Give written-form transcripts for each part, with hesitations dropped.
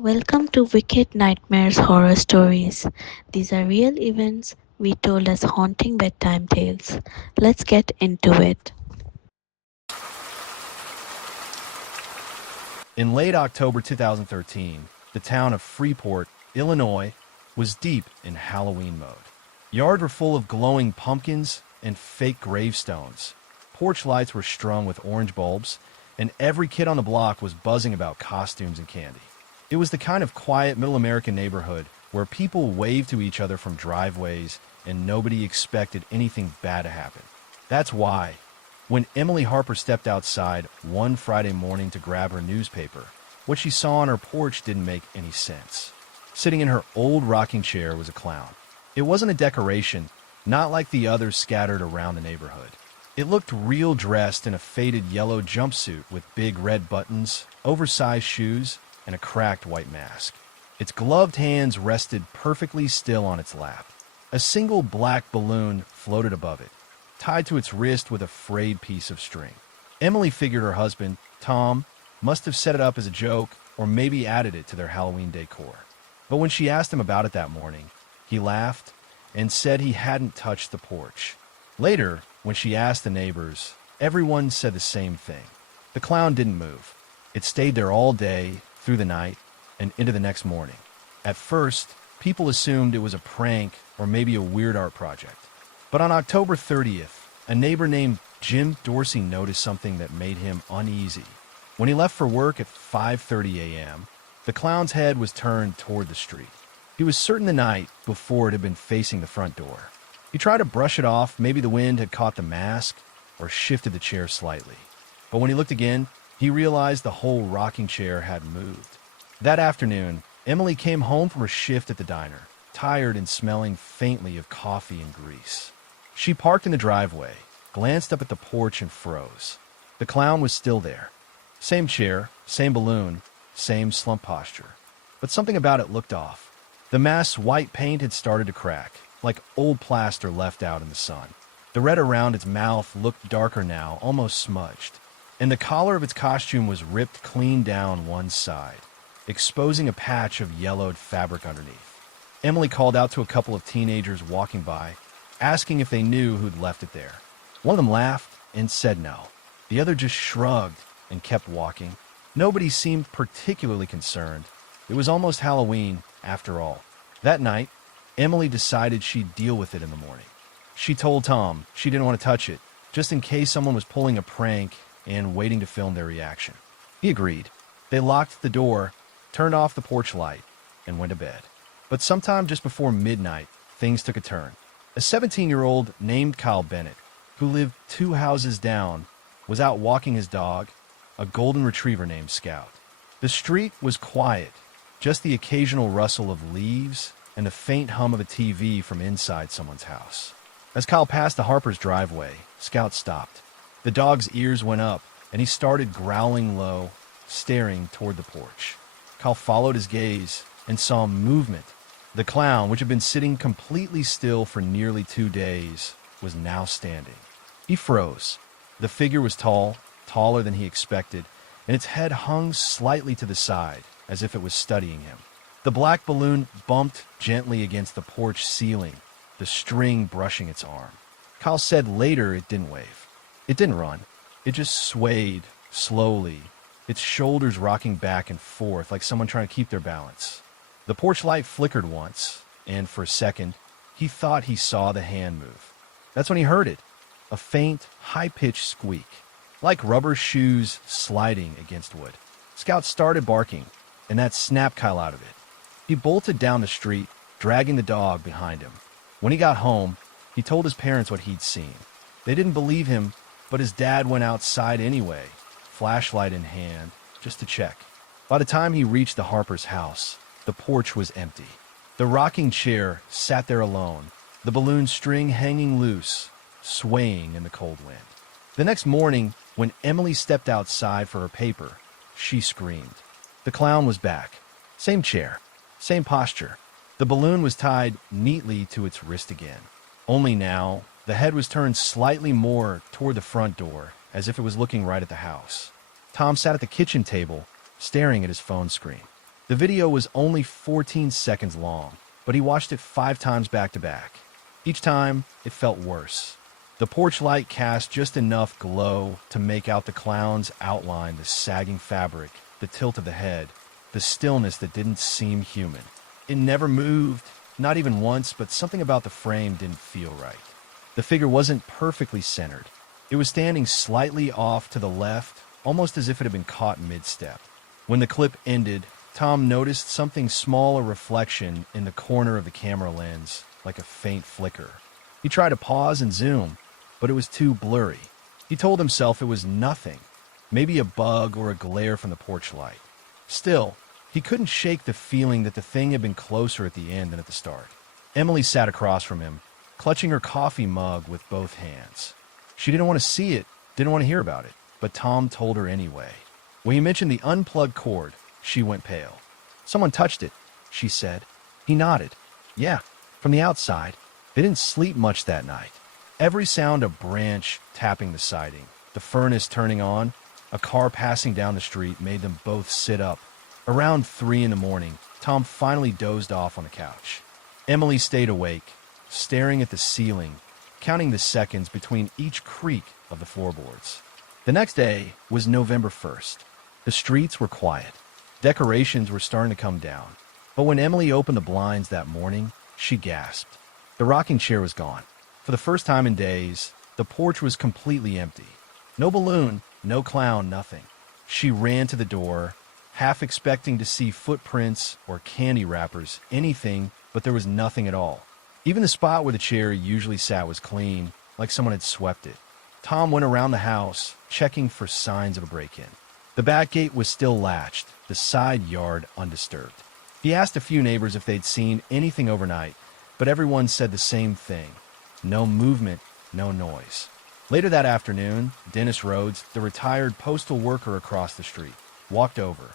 Welcome to Wicked Nightmares Horror Stories. These are real events we told as haunting bedtime tales. Let's get into it. In late October 2013, the town of Freeport, Illinois, was deep in Halloween mode. Yards were full of glowing pumpkins and fake gravestones. Porch lights were strung with orange bulbs, and every kid on the block was buzzing about costumes and candy. It was the kind of quiet middle American neighborhood where people waved to each other from driveways and nobody expected anything bad to happen. That's why, when Emily Harper stepped outside one Friday morning to grab her newspaper, what she saw on her porch didn't make any sense. Sitting in her old rocking chair was a clown. It wasn't a decoration, not like the others scattered around the neighborhood. It looked real, dressed in a faded yellow jumpsuit with big red buttons, oversized shoes, and a cracked white mask. Its gloved hands rested perfectly still on its lap. A single black balloon floated above it, tied to its wrist with a frayed piece of string. Emily figured her husband, Tom, must have set it up as a joke or maybe added it to their Halloween decor. But when she asked him about it that morning, he laughed and said he hadn't touched the porch. Later, when she asked the neighbors, everyone said the same thing. The clown didn't move. It stayed there all day, through the night, and into the next morning. At first, people assumed it was a prank or maybe a weird art project. But on October 30th, a neighbor named Jim Dorsey noticed something that made him uneasy. When he left for work at 5:30 a.m., the clown's head was turned toward the street. He was certain the night before it had been facing the front door. He tried to brush it off, maybe the wind had caught the mask or shifted the chair slightly. But when he looked again, he realized the whole rocking chair had moved. That afternoon, Emily came home from her shift at the diner, tired and smelling faintly of coffee and grease. She parked in the driveway, glanced up at the porch, and froze. The clown was still there. Same chair, same balloon, same slump posture. But something about it looked off. The mask's white paint had started to crack, like old plaster left out in the sun. The red around its mouth looked darker now, almost smudged. And the collar of its costume was ripped clean down one side, exposing a patch of yellowed fabric underneath. Emily called out to a couple of teenagers walking by, asking if they knew who'd left it there. One of them laughed and said no. The other just shrugged and kept walking. Nobody seemed particularly concerned. It was almost Halloween, after all. That night, Emily decided she'd deal with it in the morning. She told Tom she didn't want to touch it, just in case someone was pulling a prank and waiting to film their reaction. He agreed. They locked the door, turned off the porch light, and went to bed. But sometime just before midnight, things took a turn. A 17-year-old named Kyle Bennett, who lived 2 houses down, was out walking his dog, a golden retriever named Scout. The street was quiet, just the occasional rustle of leaves and the faint hum of a TV from inside someone's house. As Kyle passed the Harper's driveway, Scout stopped. The dog's ears went up, and he started growling low, staring toward the porch. Kyle followed his gaze and saw movement. The clown, which had been sitting completely still for nearly 2 days, was now standing. He froze. The figure was tall, taller than he expected, and its head hung slightly to the side, as if it was studying him. The black balloon bumped gently against the porch ceiling, the string brushing its arm. Kyle said later it didn't wave. It didn't run. It just swayed, slowly, its shoulders rocking back and forth like someone trying to keep their balance. The porch light flickered once, and for a second, he thought he saw the hand move. That's when he heard it, a faint, high-pitched squeak, like rubber shoes sliding against wood. Scout started barking, and that snapped Kyle out of it. He bolted down the street, dragging the dog behind him. When he got home, he told his parents what he'd seen. They didn't believe him, but his dad went outside anyway, flashlight in hand, just to check. By the time he reached the Harper's house, the porch was empty. The rocking chair sat there alone, the balloon string hanging loose, swaying in the cold wind. The next morning, when Emily stepped outside for her paper, she screamed. The clown was back. Same chair, same posture. The balloon was tied neatly to its wrist again. Only now, the head was turned slightly more toward the front door, as if it was looking right at the house. Tom sat at the kitchen table, staring at his phone screen. The video was only 14 seconds long, but he watched it 5 times back to back. Each time, it felt worse. The porch light cast just enough glow to make out the clown's outline, the sagging fabric, the tilt of the head, the stillness that didn't seem human. It never moved, not even once, but something about the frame didn't feel right. The figure wasn't perfectly centered. It was standing slightly off to the left, almost as if it had been caught mid-step. When the clip ended, Tom noticed something small, a reflection in the corner of the camera lens, like a faint flicker. He tried to pause and zoom, but it was too blurry. He told himself it was nothing, maybe a bug or a glare from the porch light. Still, he couldn't shake the feeling that the thing had been closer at the end than at the start. Emily sat across from him, clutching her coffee mug with both hands. She didn't want to see it, didn't want to hear about it, but Tom told her anyway. When he mentioned the unplugged cord, she went pale. "Someone touched it," she said. He nodded. "Yeah, from the outside. They didn't sleep much that night." Every sound, a branch tapping the siding, the furnace turning on, a car passing down the street, made them both sit up. Around 3 in the morning, Tom finally dozed off on the couch. Emily stayed awake, staring at the ceiling, counting the seconds between each creak of the floorboards. The next day was November 1st. The streets were quiet. Decorations were starting to come down. But when Emily opened the blinds that morning, she gasped. The rocking chair was gone. For the first time in days, the porch was completely empty. No balloon, no clown, nothing. She ran to the door, half expecting to see footprints or candy wrappers, anything, but there was nothing at all. Even the spot where the chair usually sat was clean, like someone had swept it. Tom went around the house, checking for signs of a break-in. The back gate was still latched, the side yard undisturbed. He asked a few neighbors if they'd seen anything overnight, but everyone said the same thing. No movement, no noise. Later that afternoon, Dennis Rhodes, the retired postal worker across the street, walked over.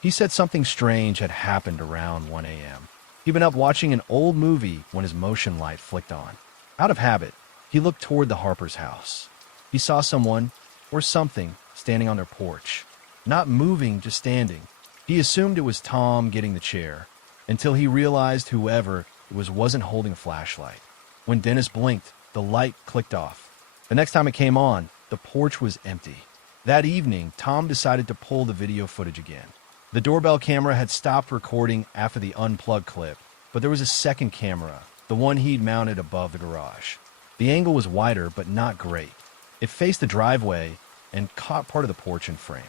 He said something strange had happened around 1 a.m. He'd been up watching an old movie when his motion light flicked on. Out of habit, he looked toward the Harper's house. He saw someone, or something, standing on their porch. Not moving, just standing. He assumed it was Tom getting the chair, until he realized whoever it was wasn't holding a flashlight. When Dennis blinked, the light clicked off. The next time it came on, the porch was empty. That evening, Tom decided to pull the video footage again. The doorbell camera had stopped recording after the unplugged clip, but there was a second camera, the one he'd mounted above the garage. The angle was wider, but not great. It faced the driveway and caught part of the porch in frame.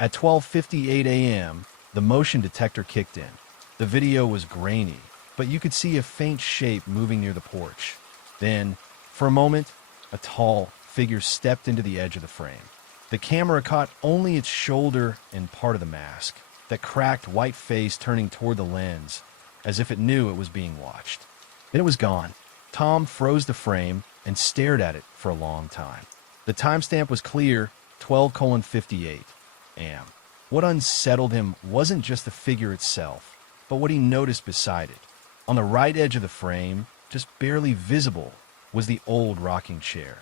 At 12:58 a.m., the motion detector kicked in. The video was grainy, but you could see a faint shape moving near the porch. Then, for a moment, a tall figure stepped into the edge of the frame. The camera caught only its shoulder and part of the mask, that cracked white face turning toward the lens, as if it knew it was being watched. Then it was gone. Tom froze the frame and stared at it for a long time. The timestamp was clear, 12:58 a.m. What unsettled him wasn't just the figure itself, but what he noticed beside it. On the right edge of the frame, just barely visible, was the old rocking chair.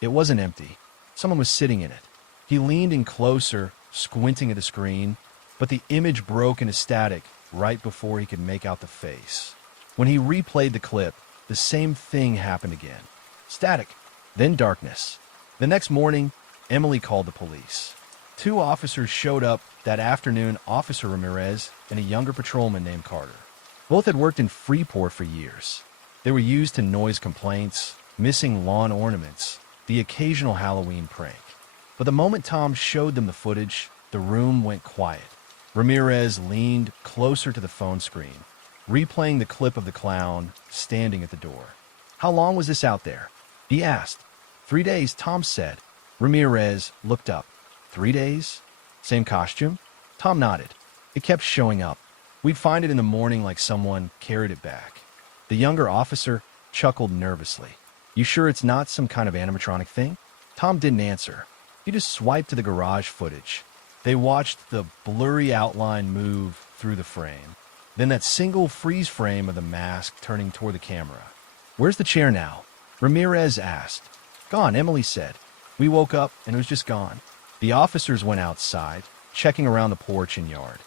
It wasn't empty. Someone was sitting in it. He leaned in closer, squinting at the screen, but the image broke into static right before he could make out the face. When he replayed the clip, the same thing happened again. Static, then darkness. The next morning, Emily called the police. 2 officers showed up that afternoon, Officer Ramirez and a younger patrolman named Carter. Both had worked in Freeport for years. They were used to noise complaints, missing lawn ornaments, the occasional Halloween prank. But the moment Tom showed them the footage, the room went quiet. Ramirez leaned closer to the phone screen, replaying the clip of the clown standing at the door. "How long was this out there?" he asked. 3 days, Tom said. Ramirez looked up. 3 days? Same costume? Tom nodded. It kept showing up. We'd find it in the morning like someone carried it back. The younger officer chuckled nervously. "You sure it's not some kind of animatronic thing?" Tom didn't answer. He just swiped to the garage footage. They watched the blurry outline move through the frame. Then that single freeze frame of the mask turning toward the camera. "Where's the chair now?" Ramirez asked. "Gone," Emily said. "We woke up and it was just gone." The officers went outside, checking around the porch and yard.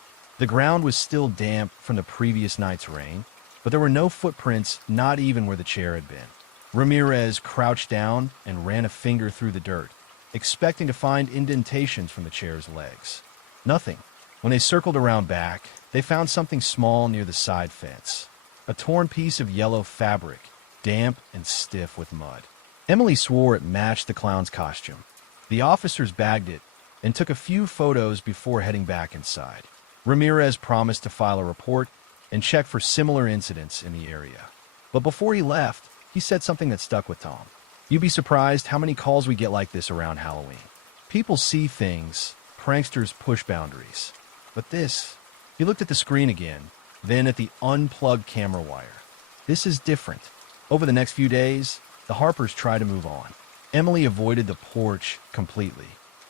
The ground was still damp from the previous night's rain, but there were no footprints, not even where the chair had been. Ramirez crouched down and ran a finger through the dirt, expecting to find indentations from the chair's legs. Nothing. When they circled around back, they found something small near the side fence. A torn piece of yellow fabric, damp and stiff with mud. Emily swore it matched the clown's costume. The officers bagged it and took a few photos before heading back inside. Ramirez promised to file a report and check for similar incidents in the area. But before he left, he said something that stuck with Tom. You'd be surprised how many calls we get like this around Halloween. People see things, pranksters push boundaries. But this, he looked at the screen again, then at the unplugged camera wire. This is different. Over the next few days, the Harpers tried to move on. Emily avoided the porch completely.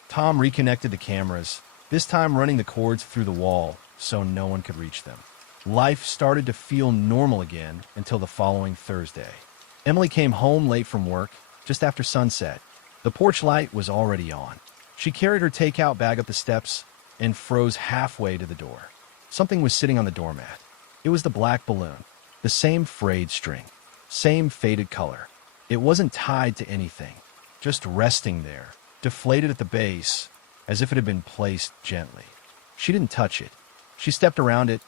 Tom reconnected the cameras, this time running the cords through the wall so no one could reach them. Life started to feel normal again until the following Thursday. Emily came home late from work, just after sunset. The porch light was already on. She carried her takeout bag up the steps and froze halfway to the door. Something was sitting on the doormat. It was the black balloon, the same frayed string, same faded color. It wasn't tied to anything, just resting there, deflated at the base, as if it had been placed gently. She didn't touch it. She stepped around it,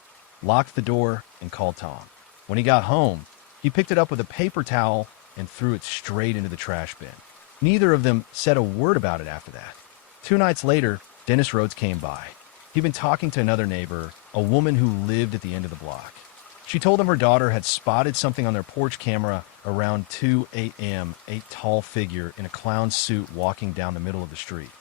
locked the door, and called Tom. When he got home, he picked it up with a paper towel and threw it straight into the trash bin. Neither of them said a word about it after that. 2 nights later, Dennis Rhodes came by. He'd been talking to another neighbor, a woman who lived at the end of the block. She told him her daughter had spotted something on their porch camera around 2 a.m., a tall figure in a clown suit walking down the middle of the street,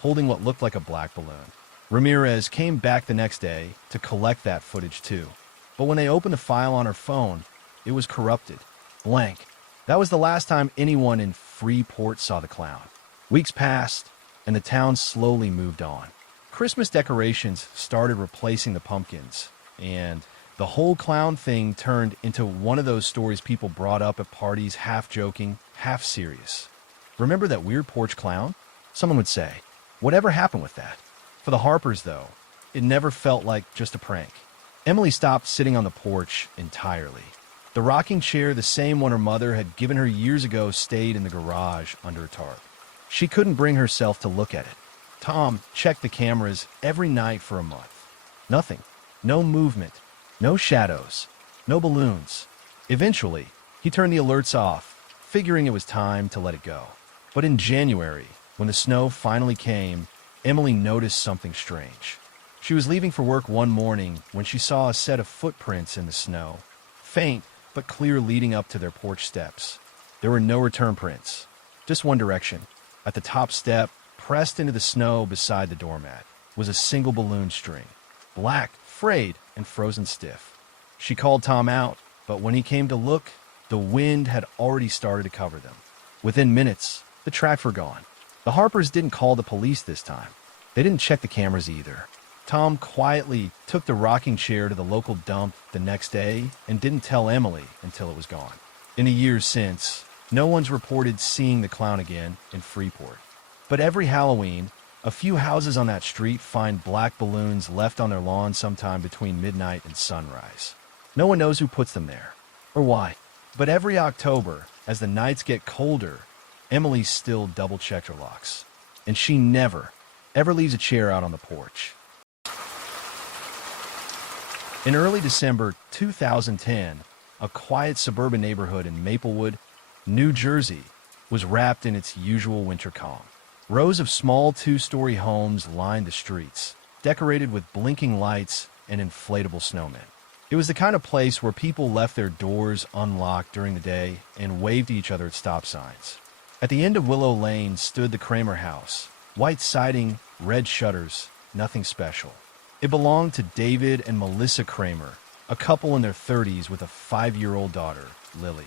holding what looked like a black balloon. Ramirez came back the next day to collect that footage too. But when they opened the file on her phone, it was corrupted, blank. That was the last time anyone in Freeport saw the clown. Weeks passed, and the town slowly moved on. Christmas decorations started replacing the pumpkins, and the whole clown thing turned into one of those stories people brought up at parties, half joking, half serious. Remember that weird porch clown? Someone would say. Whatever happened with that? For the Harpers, though, it never felt like just a prank. Emily stopped sitting on the porch entirely. The rocking chair, the same one her mother had given her years ago, stayed in the garage under a tarp. She couldn't bring herself to look at it. Tom checked the cameras every night for a month. Nothing. No movement. No shadows. No balloons. Eventually, he turned the alerts off, figuring it was time to let it go. But in January, when the snow finally came, Emily noticed something strange. She was leaving for work one morning when she saw a set of footprints in the snow, faint but clear, leading up to their porch steps. There were no return prints, just one direction. At the top step, pressed into the snow beside the doormat, was a single balloon string, black, frayed, and frozen stiff. She called Tom out, but when he came to look, the wind had already started to cover them. Within minutes, the tracks were gone. The Harpers didn't call the police this time. They didn't check the cameras either. Tom quietly took the rocking chair to the local dump the next day and didn't tell Emily until it was gone. In the years since, no one's reported seeing the clown again in Freeport. But every Halloween, a few houses on that street find black balloons left on their lawn sometime between midnight and sunrise. No one knows who puts them there, or why. But every October, as the nights get colder, Emily still double-checked her locks. And she never, ever leaves a chair out on the porch. In early December 2010, a quiet suburban neighborhood in Maplewood, New Jersey, was wrapped in its usual winter calm. Rows of small 2-story homes lined the streets, decorated with blinking lights and inflatable snowmen. It was the kind of place where people left their doors unlocked during the day and waved to each other at stop signs. At the end of Willow Lane stood the Kramer house, white siding, red shutters, nothing special. It belonged to David and Melissa Kramer, a couple in their 30s with a 5-year-old daughter, Lily.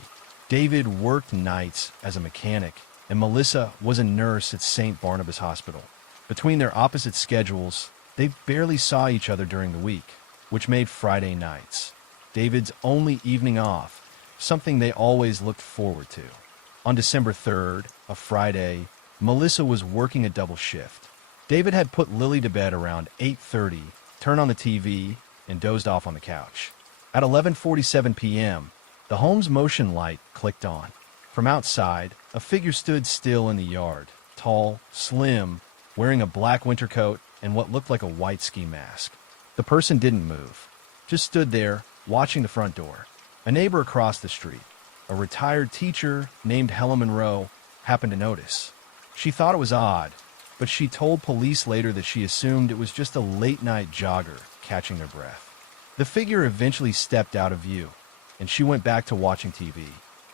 David worked nights as a mechanic, and Melissa was a nurse at St. Barnabas Hospital. Between their opposite schedules, they barely saw each other during the week, which made Friday nights David's only evening off, something they always looked forward to. On December 3rd, a Friday, Melissa was working a double shift. David had put Lily to bed around 8:30, turned on the TV, and dozed off on the couch. At 11:47 p.m., the home's motion light clicked on. From outside, a figure stood still in the yard, tall, slim, wearing a black winter coat and what looked like a white ski mask. The person didn't move, just stood there, watching the front door. A neighbor across the street, a retired teacher named Helen Monroe, happened to notice. She thought it was odd, but she told police later that she assumed it was just a late-night jogger catching their breath. The figure eventually stepped out of view, and she went back to watching TV.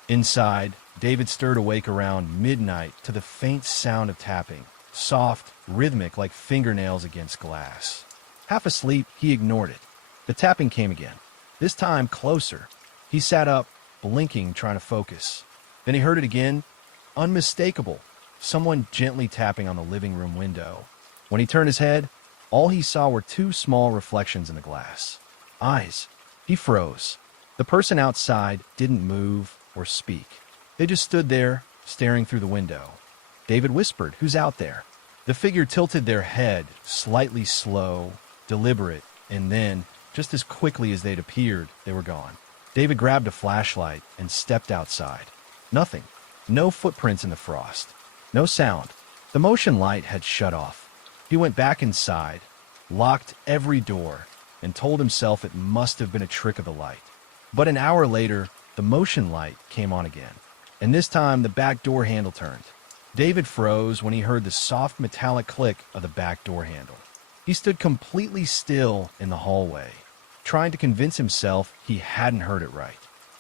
Inside, David stirred awake around midnight to the faint sound of tapping, soft, rhythmic like fingernails against glass. Half asleep, he ignored it. The tapping came again, this time closer. He sat up, blinking, trying to focus. Then he heard it again, unmistakable, someone gently tapping on the living room window. When he turned his head, all he saw were two small reflections in the glass. Eyes. He froze. The person outside didn't move or speak. They just stood there, staring through the window. David whispered, "Who's out there?" The figure tilted their head, slightly slow, deliberate, and then, just as quickly as they'd appeared, they were gone. David grabbed a flashlight and stepped outside. Nothing. No footprints in the frost. No sound. The motion light had shut off. He went back inside, locked every door, and told himself it must have been a trick of the light. But an hour later, the motion light came on again, and this time the back door handle turned. David froze when he heard the soft metallic click of the back door handle. He stood completely still in the hallway, trying to convince himself he hadn't heard it right.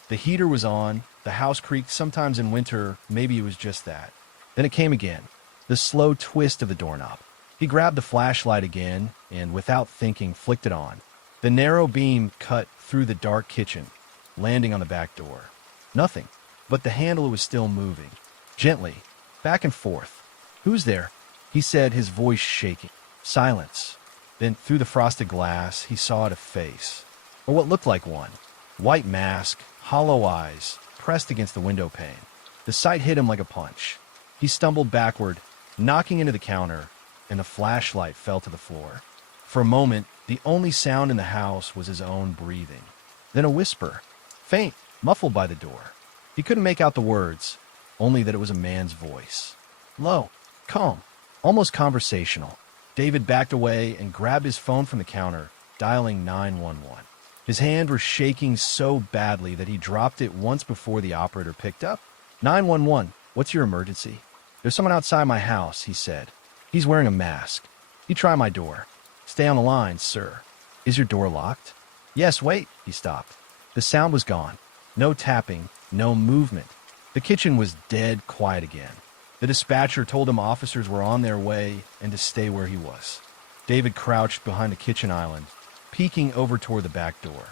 The heater was on, the house creaked sometimes in winter, maybe it was just that. Then it came again, the slow twist of the doorknob. He grabbed the flashlight again and, without thinking, flicked it on. The narrow beam cut through the dark kitchen, landing on the back door. Nothing, but the handle was still moving, gently, back and forth. "Who's there?" he said, his voice shaking. Silence. Then, through the frosted glass, he saw a face, or what looked like one. White mask, hollow eyes, pressed against the window pane. The sight hit him like a punch. He stumbled backward, knocking into the counter, and the flashlight fell to the floor. For a moment, the only sound in the house was his own breathing. Then a whisper, faint, muffled by the door. He couldn't make out the words, only that it was a man's voice. Low, calm, almost conversational. David backed away and grabbed his phone from the counter, dialing 911. His hand was shaking so badly that he dropped it once before the operator picked up. 911, what's your emergency? There's someone outside my house, he said. He's wearing a mask. He tried my door. Stay on the line, sir. Is your door locked? Yes, wait, he stopped. The sound was gone. No tapping, no movement. The kitchen was dead quiet again. The dispatcher told him officers were on their way and to stay where he was. David crouched behind the kitchen island, peeking over toward the back door.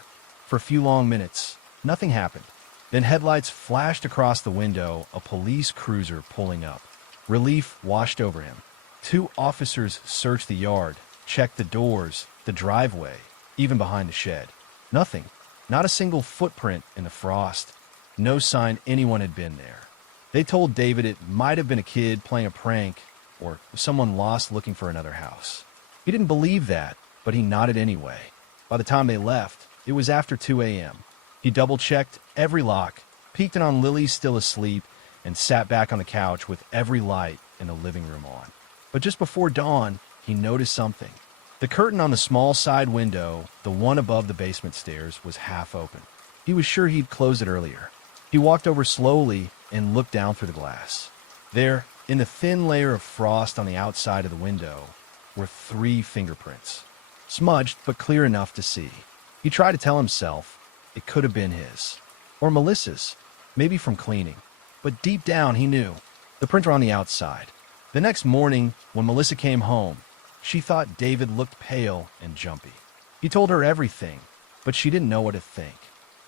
For a few long minutes, nothing happened. Then headlights flashed across the window, a police cruiser pulling up. Relief washed over him. Two officers searched the yard, checked the doors, the driveway, even behind the shed. Nothing. Not a single footprint in the frost. No sign anyone had been there. They told David it might have been a kid playing a prank or someone lost looking for another house. He didn't believe that, but he nodded anyway. By the time they left, it was after 2 a.m. He double-checked every lock, peeked in on Lily still asleep, and sat back on the couch with every light in the living room on. But just before dawn, he noticed something. The curtain on the small side window, the one above the basement stairs, was half open. He was sure he'd closed it earlier. He walked over slowly and looked down through the glass. There, in the thin layer of frost on the outside of the window, were 3 fingerprints. Smudged, but clear enough to see. He tried to tell himself it could have been his. Or Melissa's. Maybe from cleaning. But deep down, he knew. The prints were on the outside. The next morning, when Melissa came home, she thought David looked pale and jumpy. He told her everything, but she didn't know what to think.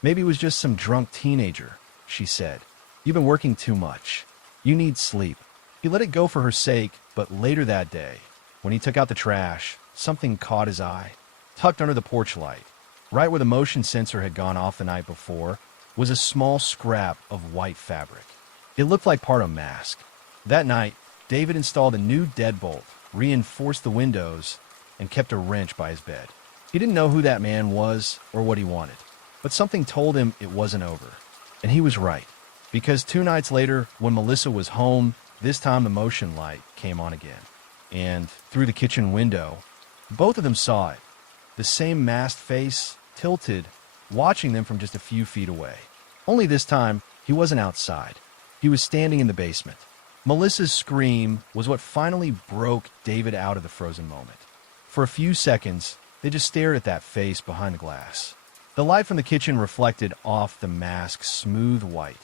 Maybe it was just some drunk teenager, she said. You've been working too much. You need sleep. He let it go for her sake, but later that day, when he took out the trash, something caught his eye. Tucked under the porch light, right where the motion sensor had gone off the night before, was a small scrap of white fabric. It looked like part of a mask. That night, David installed a new deadbolt, reinforced the windows, and kept a wrench by his bed. He didn't know who that man was or what he wanted, but something told him it wasn't over. And he was right, because 2 nights later, when Melissa was home, this time the motion light came on again. And through the kitchen window, both of them saw it. The same masked face, tilted, watching them from just a few feet away. Only this time, he wasn't outside. He was standing in the basement. Melissa's scream was what finally broke David out of the frozen moment. For a few seconds, they just stared at that face behind the glass. The light from the kitchen reflected off the mask's smooth white,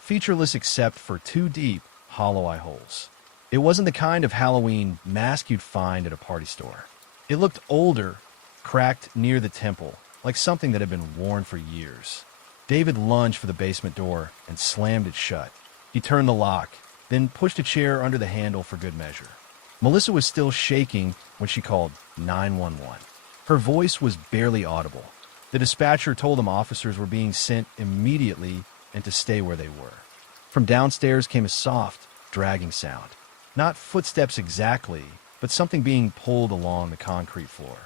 featureless except for two deep, hollow eye holes. It wasn't the kind of Halloween mask you'd find at a party store. It looked older, cracked near the temple, like something that had been worn for years. David lunged for the basement door and slammed it shut. He turned the lock, then pushed a chair under the handle for good measure. Melissa was still shaking when she called 911. Her voice was barely audible. The dispatcher told them officers were being sent immediately and to stay where they were. From downstairs came a soft, dragging sound. Not footsteps exactly, but something being pulled along the concrete floor.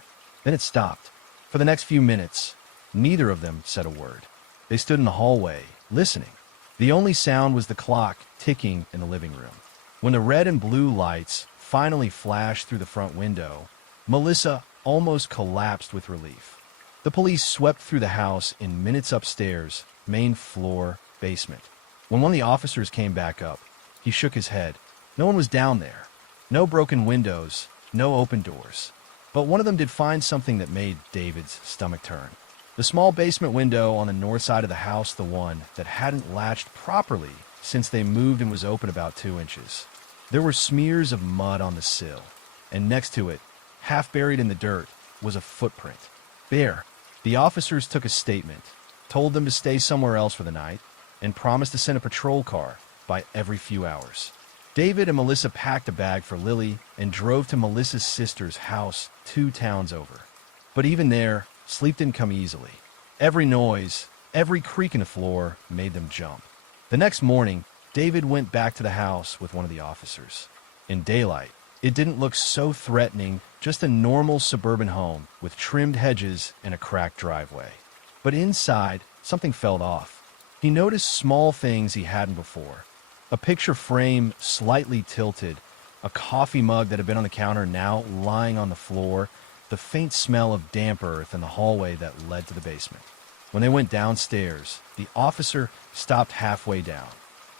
Then it stopped. For the next few minutes, neither of them said a word. They stood in the hallway, listening. The only sound was the clock ticking in the living room. When the red and blue lights finally flashed through the front window, Melissa almost collapsed with relief. The police swept through the house in minutes upstairs, main floor, basement. When one of the officers came back up, he shook his head. No one was down there. No broken windows, no open doors. But one of them did find something that made David's stomach turn. The small basement window on the north side of the house, the one that hadn't latched properly since they moved and was open about 2 inches. There were smears of mud on the sill, and next to it, half buried in the dirt, was a footprint. Bare. The officers took a statement, told them to stay somewhere else for the night, and promised to send a patrol car by every few hours. David and Melissa packed a bag for Lily and drove to Melissa's sister's house 2 towns over. But even there, sleep didn't come easily. Every noise, every creak in the floor made them jump. The next morning, David went back to the house with one of the officers. In daylight, it didn't look so threatening, just a normal suburban home with trimmed hedges and a cracked driveway. But inside, something felt off. He noticed small things he hadn't before. A picture frame slightly tilted, a coffee mug that had been on the counter now lying on the floor, the faint smell of damp earth in the hallway that led to the basement. When they went downstairs, the officer stopped halfway down.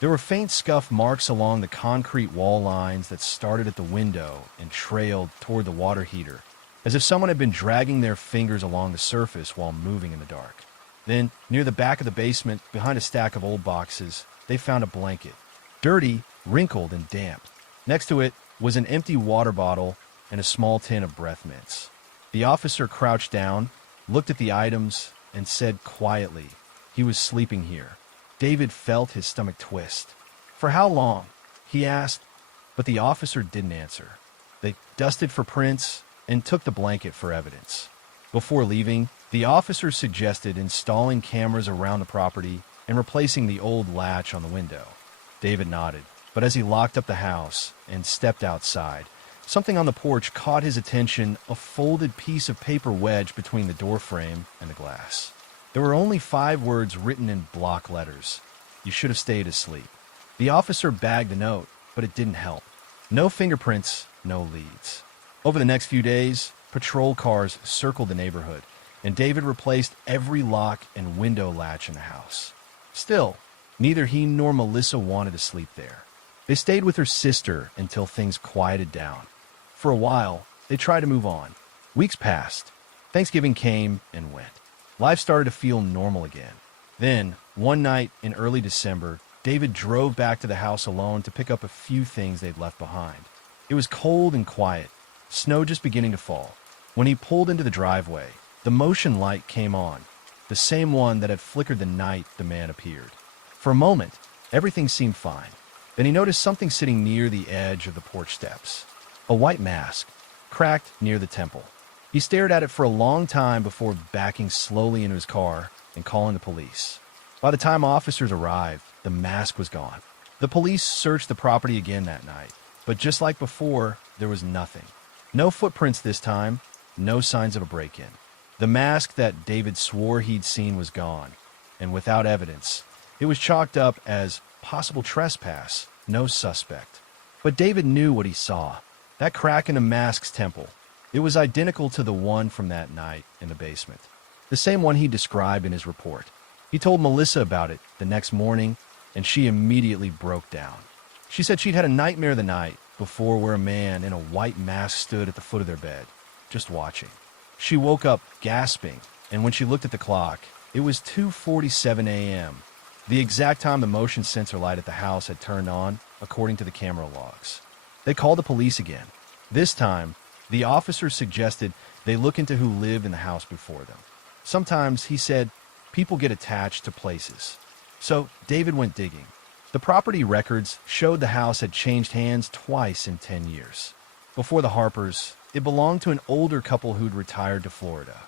There were faint scuff marks along the concrete wall lines that started at the window and trailed toward the water heater, as if someone had been dragging their fingers along the surface while moving in the dark. Then, near the back of the basement, behind a stack of old boxes, they found a blanket. Dirty, wrinkled, and damp. Next to it was an empty water bottle and a small tin of breath mints. The officer crouched down, looked at the items, and said quietly, he was sleeping here. David felt his stomach twist. For how long? He asked, but the officer didn't answer. They dusted for prints and took the blanket for evidence. Before leaving, the officer suggested installing cameras around the property and replacing the old latch on the window. David nodded, but as he locked up the house and stepped outside, something on the porch caught his attention, a folded piece of paper wedged between the doorframe and the glass. There were only 5 words written in block letters. You should have stayed asleep. The officer bagged the note, but it didn't help. No fingerprints, no leads. Over the next few days, patrol cars circled the neighborhood, and David replaced every lock and window latch in the house. Still, neither he nor Melissa wanted to sleep there. They stayed with her sister until things quieted down. For a while, they tried to move on. Weeks passed. Thanksgiving came and went. Life started to feel normal again. Then, one night in early December, David drove back to the house alone to pick up a few things they'd left behind. It was cold and quiet, snow just beginning to fall. When he pulled into the driveway, the motion light came on, the same one that had flickered the night the man appeared. For a moment, everything seemed fine. Then he noticed something sitting near the edge of the porch steps. A white mask, cracked near the temple. He stared at it for a long time before backing slowly into his car and calling the police. By the time officers arrived, the mask was gone. The police searched the property again that night, but just like before, there was nothing. No footprints this time, no signs of a break-in. The mask that David swore he'd seen was gone, and without evidence, it was chalked up as possible trespass, no suspect. But David knew what he saw. That crack in the mask's temple. It was identical to the one from that night in the basement. The same one he described in his report. He told Melissa about it the next morning, and she immediately broke down. She said she'd had a nightmare the night before where a man in a white mask stood at the foot of their bed, just watching. She woke up gasping, and when she looked at the clock, it was 2:47 a.m., the exact time the motion sensor light at the house had turned on, according to the camera logs. They called the police again. This time, the officer suggested they look into who lived in the house before them. Sometimes, he said, people get attached to places. So David went digging. The property records showed the house had changed hands twice in 10 years. Before the Harpers, it belonged to an older couple who'd retired to Florida.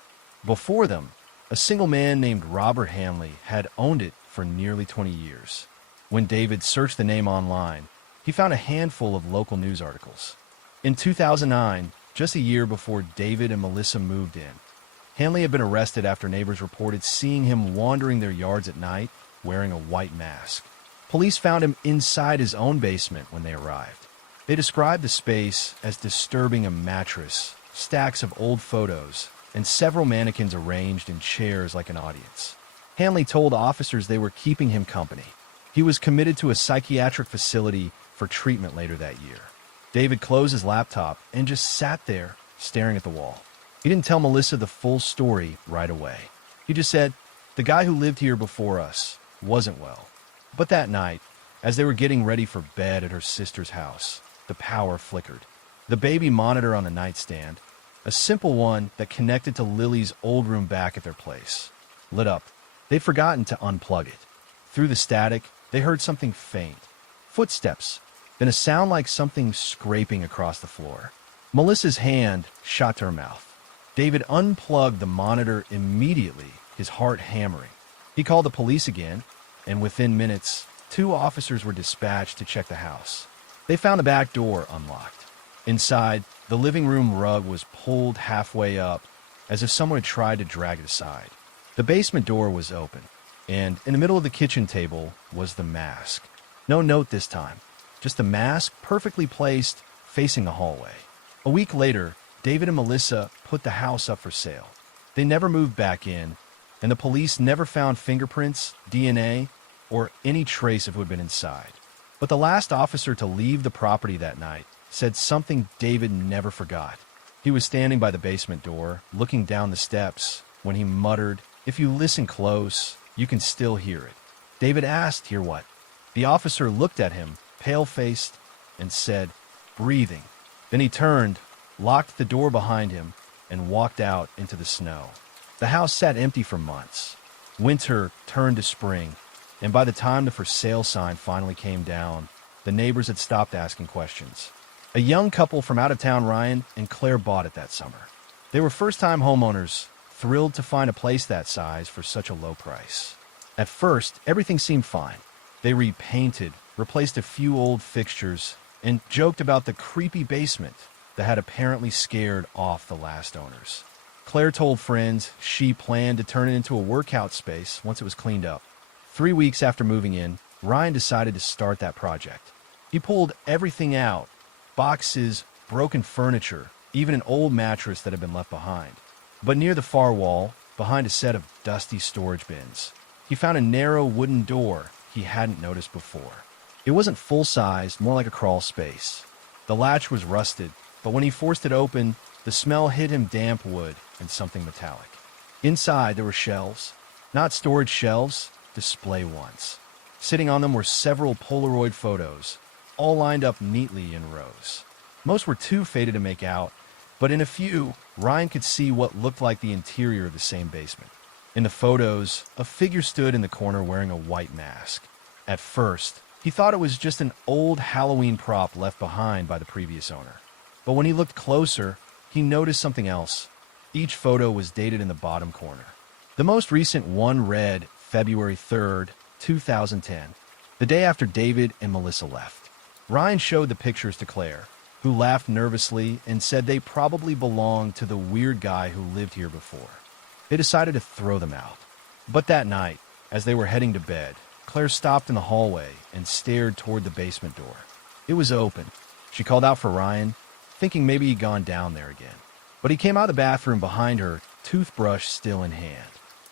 Before them, a single man named Robert Hanley had owned it for nearly 20 years. When David searched the name online, he found a handful of local news articles. In 2009, just a year before David and Melissa moved in, Hanley had been arrested after neighbors reported seeing him wandering their yards at night wearing a white mask. Police found him inside his own basement when they arrived. They described the space as disturbing: a mattress, stacks of old photos, and several mannequins arranged in chairs like an audience. Hanley told officers they were keeping him company. He was committed to a psychiatric facility for treatment later that year. David closed his laptop and just sat there, staring at the wall. He didn't tell Melissa the full story right away. He just said, the guy who lived here before us wasn't well. But that night, as they were getting ready for bed at her sister's house, the power flickered. The baby monitor on the nightstand, a simple one that connected to Lily's old room back at their place, lit up. They'd forgotten to unplug it. Through the static, they heard something faint. Footsteps, then a sound like something scraping across the floor. Melissa's hand shot to her mouth. David unplugged the monitor immediately, his heart hammering. He called the police again, and within minutes, 2 officers were dispatched to check the house. They found the back door unlocked. Inside, the living room rug was pulled halfway up, as if someone had tried to drag it aside. The basement door was open, and in the middle of the kitchen table was the mask. No note this time, just the mask perfectly placed, facing the hallway. A week later, David and Melissa put the house up for sale. They never moved back in, and the police never found fingerprints, DNA, or any trace of who had been inside. But the last officer to leave the property that night said something David never forgot. He was standing by the basement door, looking down the steps, when he muttered, "If you listen close, you can still hear it." David asked, "Hear what?" The officer looked at him, pale-faced, and said, "Breathing." Then he turned, locked the door behind him, and walked out into the snow. The house sat empty for months. Winter turned to spring, and by the time the for sale sign finally came down, the neighbors had stopped asking questions. A young couple from out of town, Ryan and Claire, bought it that summer. They were first-time homeowners, thrilled to find a place that size for such a low price. At first, everything seemed fine. They repainted, replaced a few old fixtures, and joked about the creepy basement that had apparently scared off the last owners. Claire told friends she planned to turn it into a workout space once it was cleaned up. 3 weeks after moving in, Ryan decided to start that project. He pulled everything out: boxes, broken furniture, even an old mattress that had been left behind. But near the far wall, behind a set of dusty storage bins, he found a narrow wooden door he hadn't noticed before. It wasn't full-sized, more like a crawl space. The latch was rusted, but when he forced it open, the smell hit him: damp wood and something metallic. Inside, there were shelves. Not storage shelves, display ones. Sitting on them were several Polaroid photos, all lined up neatly in rows. Most were too faded to make out, but in a few, Ryan could see what looked like the interior of the same basement. In the photos, a figure stood in the corner wearing a white mask. At first, he thought it was just an old Halloween prop left behind by the previous owner. But when he looked closer, he noticed something else. Each photo was dated in the bottom corner. The most recent one read February 3rd, 2010, the day after David and Melissa left. Ryan showed the pictures to Claire, who laughed nervously and said they probably belonged to the weird guy who lived here before. They decided to throw them out. But that night, as they were heading to bed, Claire stopped in the hallway and stared toward the basement door. It was open. She called out for Ryan, thinking maybe he'd gone down there again. But he came out of the bathroom behind her, toothbrush still in hand.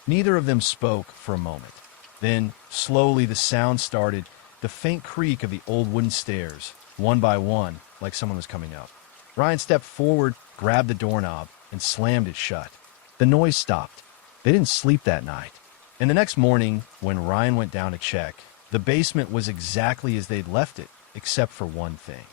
Neither of them spoke for a moment. Then, slowly, the sound started, the faint creak of the old wooden stairs, one by one, like someone was coming up. Ryan stepped forward, grabbed the doorknob, and slammed it shut. The noise stopped. They didn't sleep that night. And the next morning, when Ryan went down to check, the basement was exactly as they'd left it, except for one thing.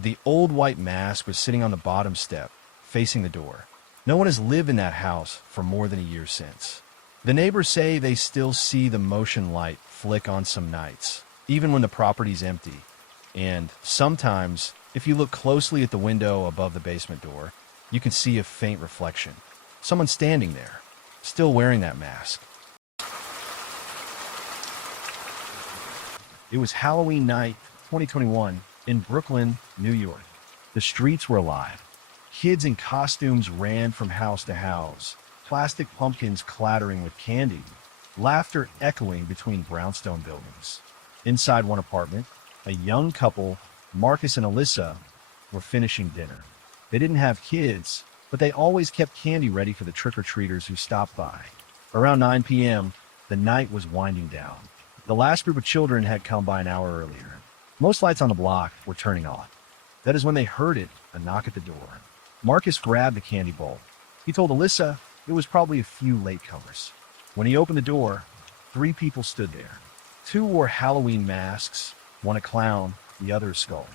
The old white mask was sitting on the bottom step, facing the door. No one has lived in that house for more than a year since. The neighbors say they still see the motion light flick on some nights, even when the property's empty. And sometimes, if you look closely at the window above the basement door, you can see a faint reflection. Someone standing there, still wearing that mask. It was Halloween night, 2021, in Brooklyn, New York. The streets were alive. Kids in costumes ran from house to house, plastic pumpkins clattering with candy, laughter echoing between brownstone buildings. Inside one apartment, a young couple, Marcus and Alyssa, were finishing dinner. They didn't have kids, but they always kept candy ready for the trick-or-treaters who stopped by. Around 9 p.m., the night was winding down. The last group of children had come by an hour earlier. Most lights on the block were turning on. That is when they heard it, a knock at the door. Marcus grabbed the candy bowl. He told Alyssa it was probably a few latecomers. When he opened the door, 3 people stood there. 2 wore Halloween masks, one a clown, the other a skull.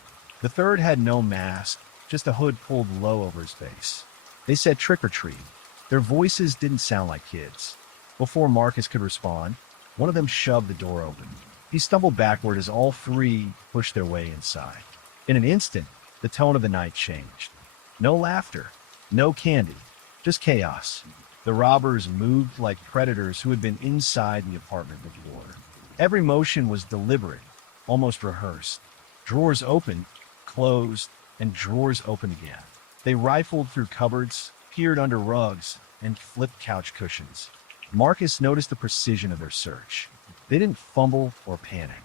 The third had no mask, just a hood pulled low over his face. They said trick or treat. Their voices didn't sound like kids. Before Marcus could respond, one of them shoved the door open. He stumbled backward as all 3 pushed their way inside. In an instant, the tone of the night changed. No laughter, no candy, just chaos. The robbers moved like predators who had been inside the apartment before. Every motion was deliberate, almost rehearsed. Drawers opened, closed, and drawers opened again. They rifled through cupboards, peered under rugs, and flipped couch cushions. Marcus noticed the precision of their search. They didn't fumble or panic.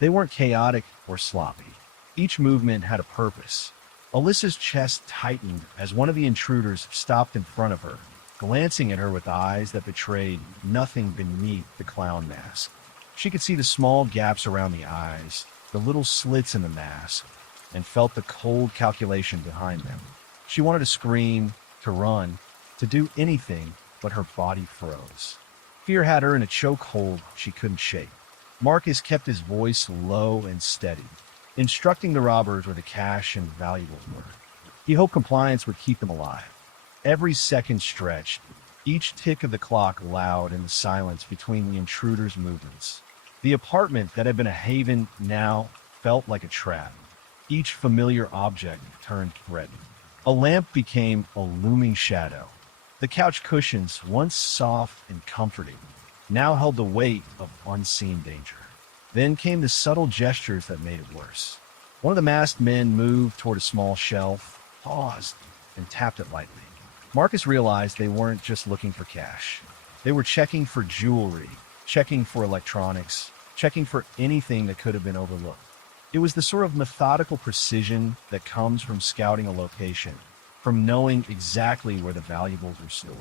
They weren't chaotic or sloppy. Each movement had a purpose. Alyssa's chest tightened as one of the intruders stopped in front of her, glancing at her with eyes that betrayed nothing beneath the clown mask. She could see the small gaps around the eyes, the little slits in the mask, and felt the cold calculation behind them. She wanted to scream, to run, to do anything, but her body froze. Fear had her in a chokehold she couldn't shake. Marcus kept his voice low and steady, instructing the robbers where the cash and valuables were. He hoped compliance would keep them alive. Every second stretched, each tick of the clock loud in the silence between the intruders' movements. The apartment that had been a haven now felt like a trap. Each familiar object turned threatening. A lamp became a looming shadow. The couch cushions, once soft and comforting, now held the weight of unseen danger. Then came the subtle gestures that made it worse. One of the masked men moved toward a small shelf, paused, and tapped it lightly. Marcus realized they weren't just looking for cash. They were checking for jewelry, checking for electronics, checking for anything that could have been overlooked. It was the sort of methodical precision that comes from scouting a location, from knowing exactly where the valuables were stored.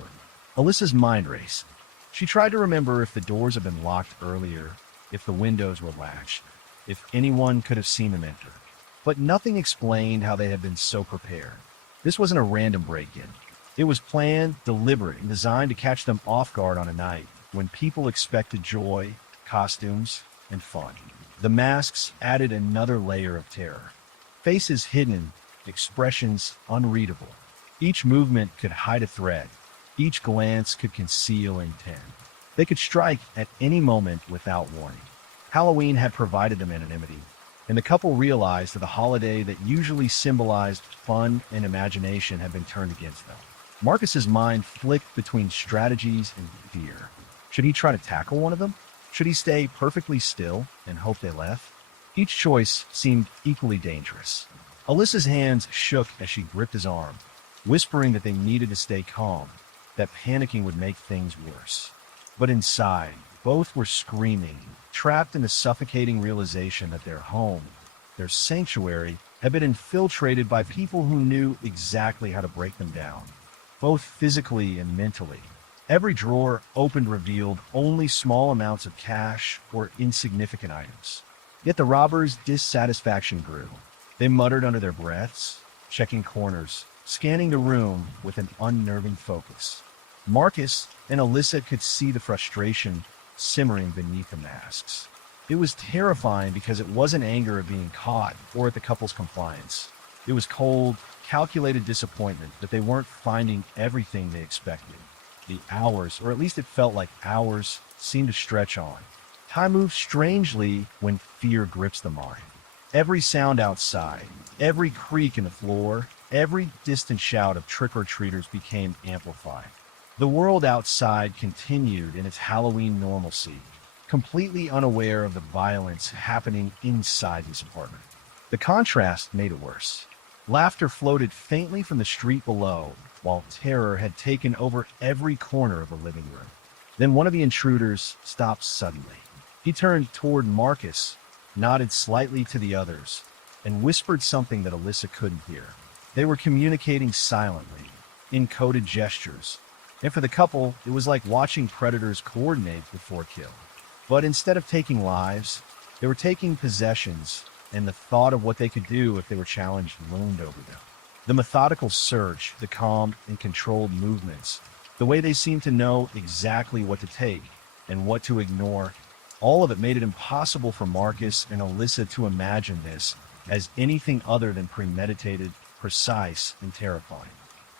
Alyssa's mind raced. She tried to remember if the doors had been locked earlier, if the windows were latched, if anyone could have seen them enter. But nothing explained how they had been so prepared. This wasn't a random break-in. It was planned, deliberate, and designed to catch them off guard on a night when people expected joy, costumes, and fun. The masks added another layer of terror. Faces hidden, expressions unreadable. Each movement could hide a threat. Each glance could conceal intent. They could strike at any moment without warning. Halloween had provided them anonymity, and the couple realized that the holiday that usually symbolized fun and imagination had been turned against them. Marcus's mind flicked between strategies and fear. Should he try to tackle one of them? Should he stay perfectly still and hope they left? Each choice seemed equally dangerous. Alyssa's hands shook as she gripped his arm, whispering that they needed to stay calm. that panicking would make things worse. But inside, both were screaming, trapped in the suffocating realization that their home, their sanctuary, had been infiltrated by people who knew exactly how to break them down, both physically and mentally. Every drawer opened revealed only small amounts of cash or insignificant items. Yet the robbers' dissatisfaction grew. They muttered under their breaths, checking corners, scanning the room with an unnerving focus. Marcus and Alyssa could see the frustration simmering beneath the masks. It was terrifying because it wasn't anger at being caught or at the couple's compliance. It was cold, calculated disappointment that they weren't finding everything they expected. The hours, or at least it felt like hours, seemed to stretch on. Time moves strangely when fear grips the mind. Every sound outside, every creak in the floor, every distant shout of trick-or-treaters became amplified. The world outside continued in its Halloween normalcy, completely unaware of the violence happening inside this apartment. The contrast made it worse. Laughter floated faintly from the street below, while terror had taken over every corner of the living room. Then one of the intruders stopped suddenly. He turned toward Marcus, nodded slightly to the others, and whispered something that Alyssa couldn't hear. They were communicating silently, in coded gestures, and for the couple, it was like watching predators coordinate before kill. But instead of taking lives, they were taking possessions, and the thought of what they could do if they were challenged loomed over them. The methodical search, the calm and controlled movements, the way they seemed to know exactly what to take and what to ignore, all of it made it impossible for Marcus and Alyssa to imagine this as anything other than premeditated, precise, and terrifying.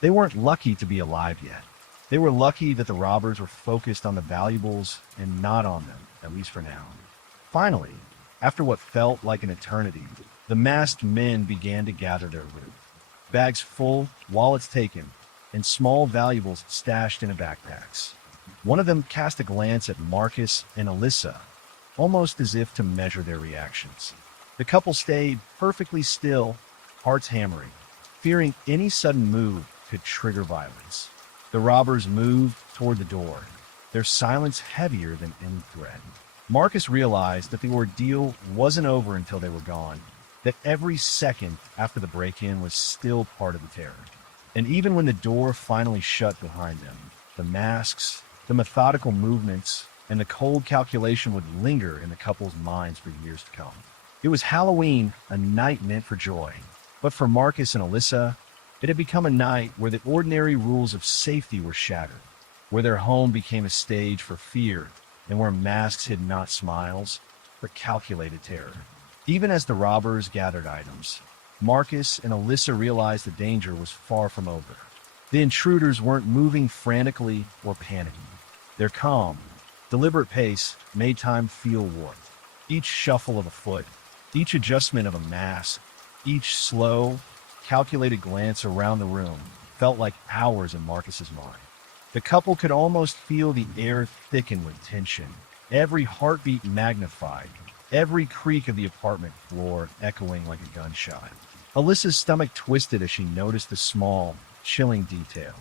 They weren't lucky to be alive yet. They were lucky that the robbers were focused on the valuables and not on them, at least for now. Finally, after what felt like an eternity, the masked men began to gather their loot. Bags full, wallets taken, and small valuables stashed in backpacks. One of them cast a glance at Marcus and Alyssa, almost as if to measure their reactions. The couple stayed perfectly still, hearts hammering, fearing any sudden move could trigger violence. The robbers moved toward the door, their silence heavier than any threat. Marcus realized that the ordeal wasn't over until they were gone, that every second after the break-in was still part of the terror. And even when the door finally shut behind them, the masks, the methodical movements, and the cold calculation would linger in the couple's minds for years to come. It was Halloween, a night meant for joy. But for Marcus and Alyssa, it had become a night where the ordinary rules of safety were shattered, where their home became a stage for fear, and where masks hid not smiles, but calculated terror. Even as the robbers gathered items, Marcus and Alyssa realized the danger was far from over. The intruders weren't moving frantically or panicking. Their calm, deliberate pace made time feel warped. Each shuffle of a foot, each adjustment of a mask, each slow, calculated glance around the room felt like hours in Marcus's mind. The couple could almost feel the air thicken with tension, every heartbeat magnified, every creak of the apartment floor echoing like a gunshot. Alyssa's stomach twisted as she noticed the small, chilling detail.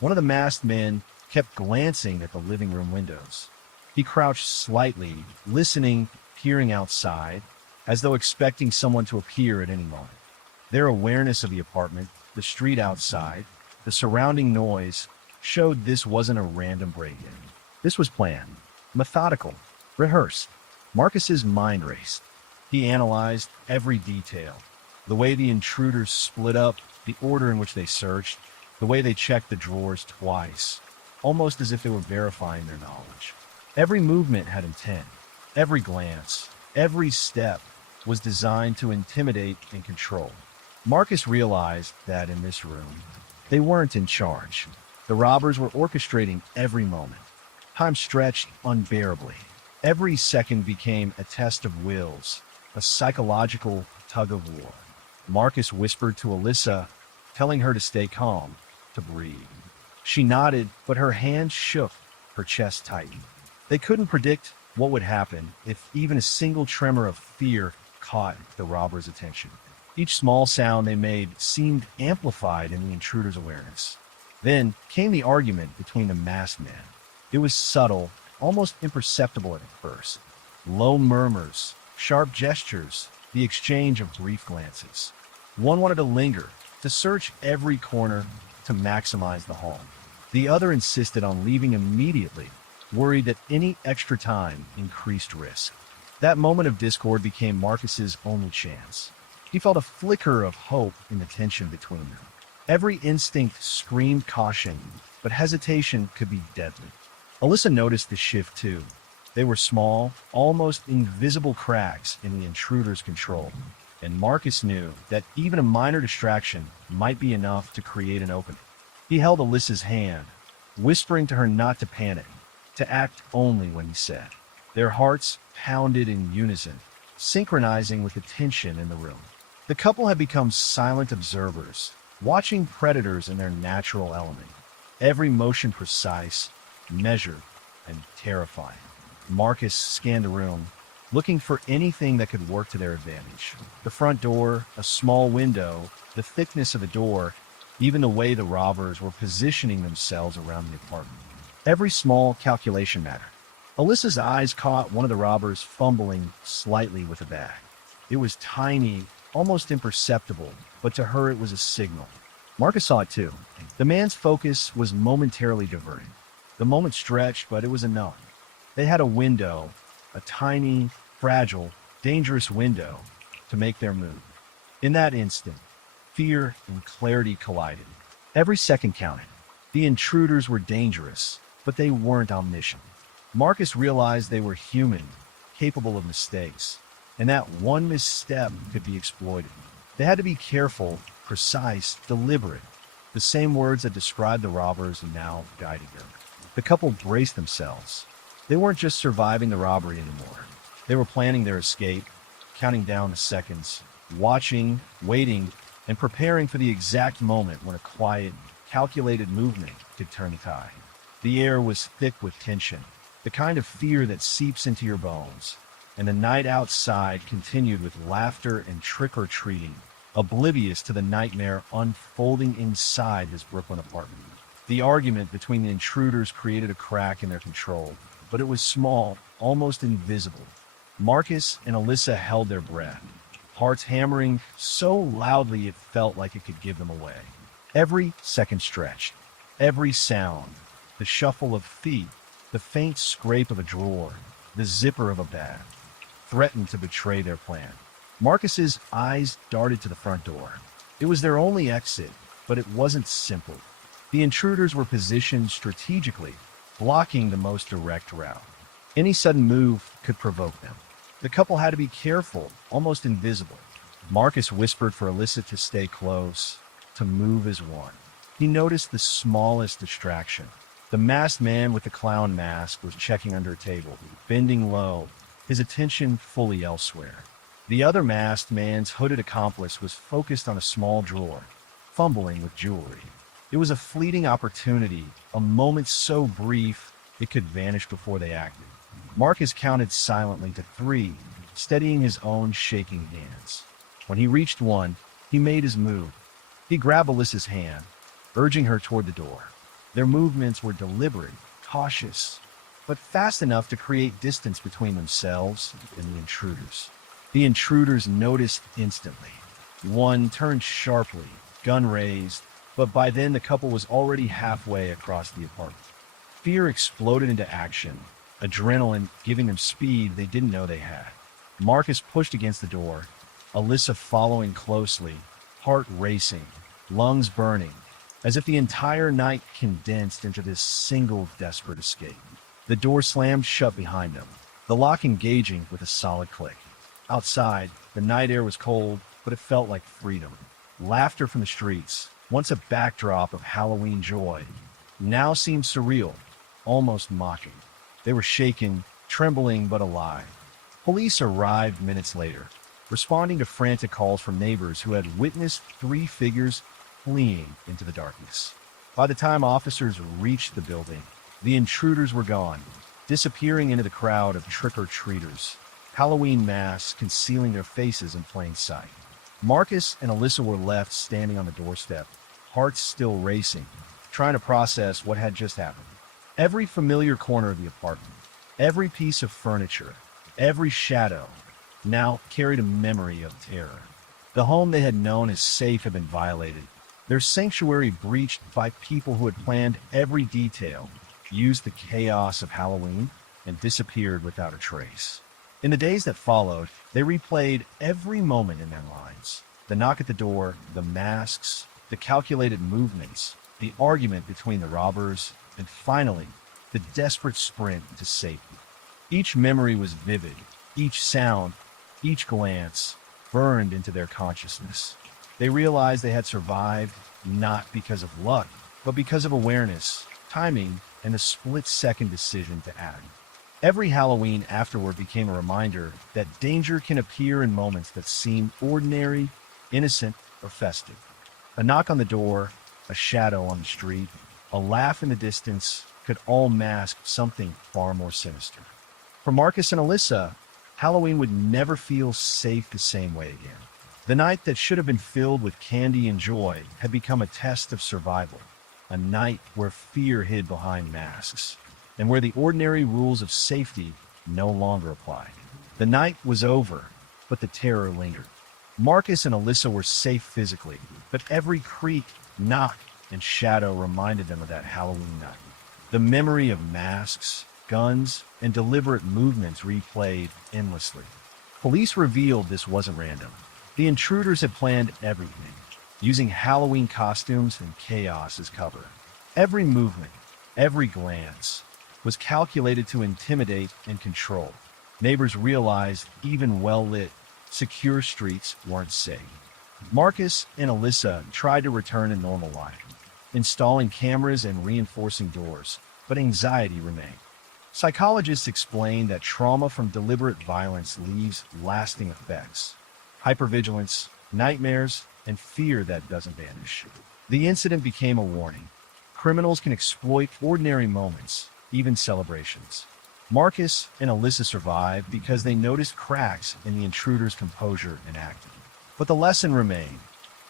One of the masked men kept glancing at the living room windows. He crouched slightly, listening, peering outside, as though expecting someone to appear at any moment. Their awareness of the apartment, the street outside, the surrounding noise, showed this wasn't a random break-in. This was planned, methodical, rehearsed. Marcus's mind raced. He analyzed every detail. The way the intruders split up, the order in which they searched, the way they checked the drawers twice, almost as if they were verifying their knowledge. Every movement had intent. Every glance, every step was designed to intimidate and control. Marcus realized that in this room, they weren't in charge. The robbers were orchestrating every moment. Time stretched unbearably. Every second became a test of wills, a psychological tug of war. Marcus whispered to Alyssa, telling her to stay calm, to breathe. She nodded, but her hands shook, her chest tightened. They couldn't predict what would happen if even a single tremor of fear caught the robbers' attention. Each small sound they made seemed amplified in the intruder's awareness. Then came the argument between the masked men. It was subtle, almost imperceptible at first. Low murmurs, sharp gestures, the exchange of brief glances. One wanted to linger, to search every corner, to maximize the harm. The other insisted on leaving immediately, worried that any extra time increased risk. That moment of discord became Marcus's only chance. He felt a flicker of hope in the tension between them. Every instinct screamed caution, but hesitation could be deadly. Alyssa noticed the shift too. They were small, almost invisible cracks in the intruder's control, and Marcus knew that even a minor distraction might be enough to create an opening. He held Alyssa's hand, whispering to her not to panic, to act only when he said. Their hearts pounded in unison, synchronizing with the tension in the room. The couple had become silent observers, watching predators in their natural element. Every motion precise, measured, and terrifying. Marcus scanned the room, looking for anything that could work to their advantage. The front door, a small window, the thickness of the door, even the way the robbers were positioning themselves around the apartment. Every small calculation mattered. Alyssa's eyes caught one of the robbers fumbling slightly with a bag. It was tiny, almost imperceptible, but to her it was a signal. Marcus saw it too. The man's focus was momentarily diverted. The moment stretched, but it was enough. They had a window, a tiny, fragile, dangerous window, to make their move. In that instant, fear and clarity collided. Every second counted. The intruders were dangerous, but they weren't omniscient. Marcus realized they were human, capable of mistakes, and that one misstep could be exploited. They had to be careful, precise, deliberate. The same words that described the robbers now guided them. The couple braced themselves. They weren't just surviving the robbery anymore. They were planning their escape, counting down the seconds, watching, waiting, and preparing for the exact moment when a quiet, calculated movement could turn the tide. The air was thick with tension, the kind of fear that seeps into your bones, and the night outside continued with laughter and trick-or-treating, oblivious to the nightmare unfolding inside his Brooklyn apartment. The argument between the intruders created a crack in their control, but it was small, almost invisible. Marcus and Alyssa held their breath, hearts hammering so loudly it felt like it could give them away. Every second stretched, every sound, the shuffle of feet, the faint scrape of a drawer, the zipper of a bag, threatened to betray their plan. Marcus's eyes darted to the front door. It was their only exit, but it wasn't simple. The intruders were positioned strategically, blocking the most direct route. Any sudden move could provoke them. The couple had to be careful, almost invisible. Marcus whispered for Alyssa to stay close, to move as one. He noticed the smallest distraction. The masked man with the clown mask was checking under a table, bending low, his attention fully elsewhere. The other masked man's hooded accomplice was focused on a small drawer, fumbling with jewelry. It was a fleeting opportunity, a moment so brief it could vanish before they acted. Marcus counted silently to 3, steadying his own shaking hands. When he reached 1, he made his move. He grabbed Alyssa's hand, urging her toward the door. Their movements were deliberate, cautious, but fast enough to create distance between themselves and the intruders. The intruders noticed instantly. One turned sharply, gun raised, but by then the couple was already halfway across the apartment. Fear exploded into action, adrenaline giving them speed they didn't know they had. Marcus pushed against the door, Alyssa following closely, heart racing, lungs burning, as if the entire night condensed into this single desperate escape. The door slammed shut behind them, the lock engaging with a solid click. Outside, the night air was cold, but it felt like freedom. Laughter from the streets, once a backdrop of Halloween joy, now seemed surreal, almost mocking. They were shaken, trembling but alive. Police arrived minutes later, responding to frantic calls from neighbors who had witnessed 3 figures fleeing into the darkness. By the time officers reached the building, the intruders were gone, disappearing into the crowd of trick-or-treaters, Halloween masks concealing their faces in plain sight. Marcus and Alyssa were left standing on the doorstep, hearts still racing, trying to process what had just happened. Every familiar corner of the apartment, every piece of furniture, every shadow now carried a memory of terror. The home they had known as safe had been violated, their sanctuary breached by people who had planned every detail, used the chaos of Halloween, and disappeared without a trace. In the days that followed, they replayed every moment in their minds. The knock at the door, the masks, the calculated movements, the argument between the robbers, and finally, the desperate sprint to safety. Each memory was vivid, each sound, each glance burned into their consciousness. They realized they had survived not because of luck, but because of awareness, timing, and a split-second decision to act. Every Halloween afterward became a reminder that danger can appear in moments that seem ordinary, innocent, or festive. A knock on the door, a shadow on the street, a laugh in the distance could all mask something far more sinister. For Marcus and Alyssa, Halloween would never feel safe the same way again. The night that should have been filled with candy and joy had become a test of survival, a night where fear hid behind masks, and where the ordinary rules of safety no longer applied. The night was over, but the terror lingered. Marcus and Alyssa were safe physically, but every creak, knock, and shadow reminded them of that Halloween night. The memory of masks, guns, and deliberate movements replayed endlessly. Police revealed this wasn't random. The intruders had planned everything, using Halloween costumes and chaos as cover. Every movement, every glance, was calculated to intimidate and control. Neighbors realized even well-lit, secure streets weren't safe. Marcus and Alyssa tried to return to normal life, installing cameras and reinforcing doors, but anxiety remained. Psychologists explain that trauma from deliberate violence leaves lasting effects. Hypervigilance, nightmares, and fear that doesn't vanish. The incident became a warning. Criminals can exploit ordinary moments, even celebrations. Marcus and Alyssa survived because they noticed cracks in the intruder's composure and acting. But the lesson remained.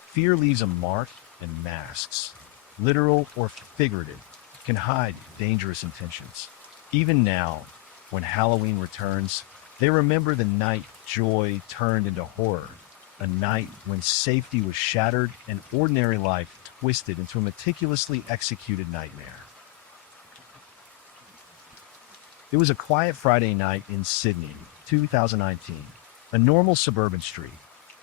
Fear leaves a mark, and masks, literal or figurative, can hide dangerous intentions. Even now, when Halloween returns, they remember the night joy turned into horror, a night when safety was shattered and ordinary life twisted into a meticulously executed nightmare. It was a quiet Friday night in Sydney, 2019, a normal suburban street,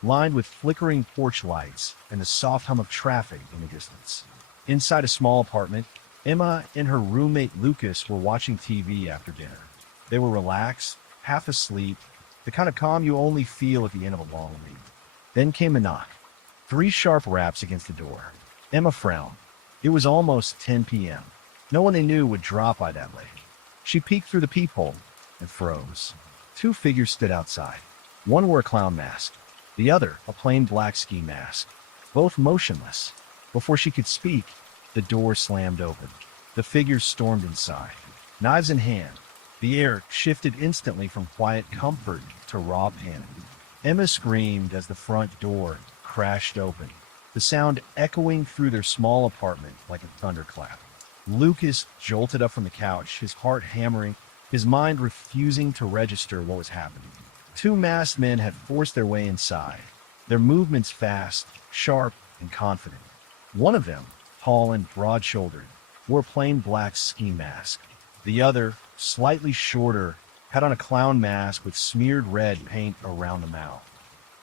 lined with flickering porch lights and the soft hum of traffic in the distance. Inside a small apartment, Emma and her roommate Lucas were watching TV after dinner. They were relaxed, half asleep, the kind of calm you only feel at the end of a long week. Then came a knock. 3 sharp raps against the door. Emma frowned. It was almost 10 p.m. No one they knew would drop by that late. She peeked through the peephole and froze. 2 figures stood outside. One wore a clown mask, the other a plain black ski mask, both motionless. Before she could speak, the door slammed open. The figures stormed inside, knives in hand. The air shifted instantly from quiet comfort to raw panic. Emma screamed as the front door crashed open, the sound echoing through their small apartment like a thunderclap. Lucas jolted up from the couch, his heart hammering, his mind refusing to register what was happening. 2 masked men had forced their way inside, their movements fast, sharp, and confident. One of them, tall and broad-shouldered, wore a plain black ski mask. The other, slightly shorter, had on a clown mask with smeared red paint around the mouth,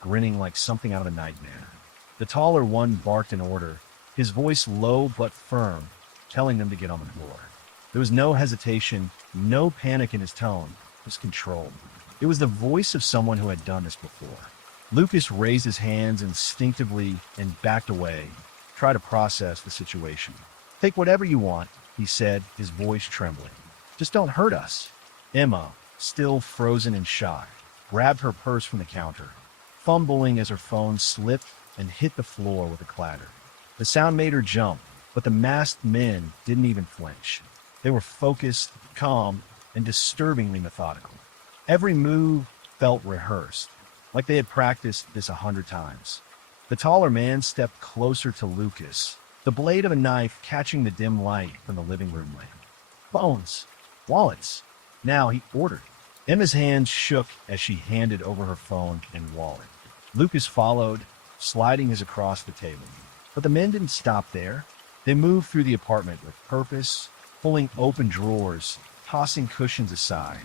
grinning like something out of a nightmare. The taller one barked an order, his voice low but firm, telling them to get on the floor. There was no hesitation, no panic in his tone, just control. It was the voice of someone who had done this before. Lucas raised his hands instinctively and backed away, tried to process the situation. "Take whatever you want," he said, his voice trembling. "Just don't hurt us." Emma, still frozen in shock, grabbed her purse from the counter, fumbling as her phone slipped and hit the floor with a clatter. The sound made her jump, but the masked men didn't even flinch. They were focused, calm, and disturbingly methodical. Every move felt rehearsed, like they had practiced this 100 times. The taller man stepped closer to Lucas, the blade of a knife catching the dim light from the living room lamp. Phones, wallets. Now he ordered. Emma's hands shook as she handed over her phone and wallet. Lucas followed, sliding his across the table. But the men didn't stop there. They moved through the apartment with purpose, pulling open drawers, tossing cushions aside,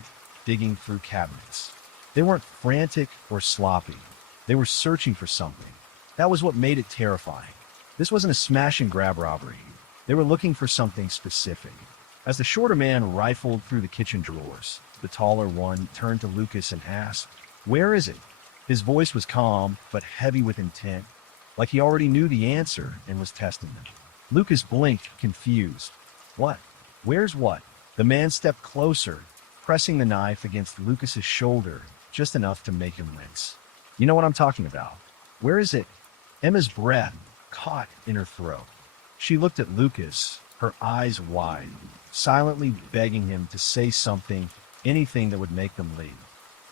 digging through cabinets. They weren't frantic or sloppy. They were searching for something. That was what made it terrifying. This wasn't a smash and grab robbery. They were looking for something specific. As the shorter man rifled through the kitchen drawers, the taller one turned to Lucas and asked, "Where is it?" His voice was calm, but heavy with intent, like he already knew the answer and was testing them. Lucas blinked, confused. "What? Where's what?" The man stepped closer, pressing the knife against Lucas's shoulder just enough to make him wince. "You know what I'm talking about. Where is it?" Emma's breath caught in her throat. She looked at Lucas, her eyes wide, silently begging him to say something, anything that would make them leave.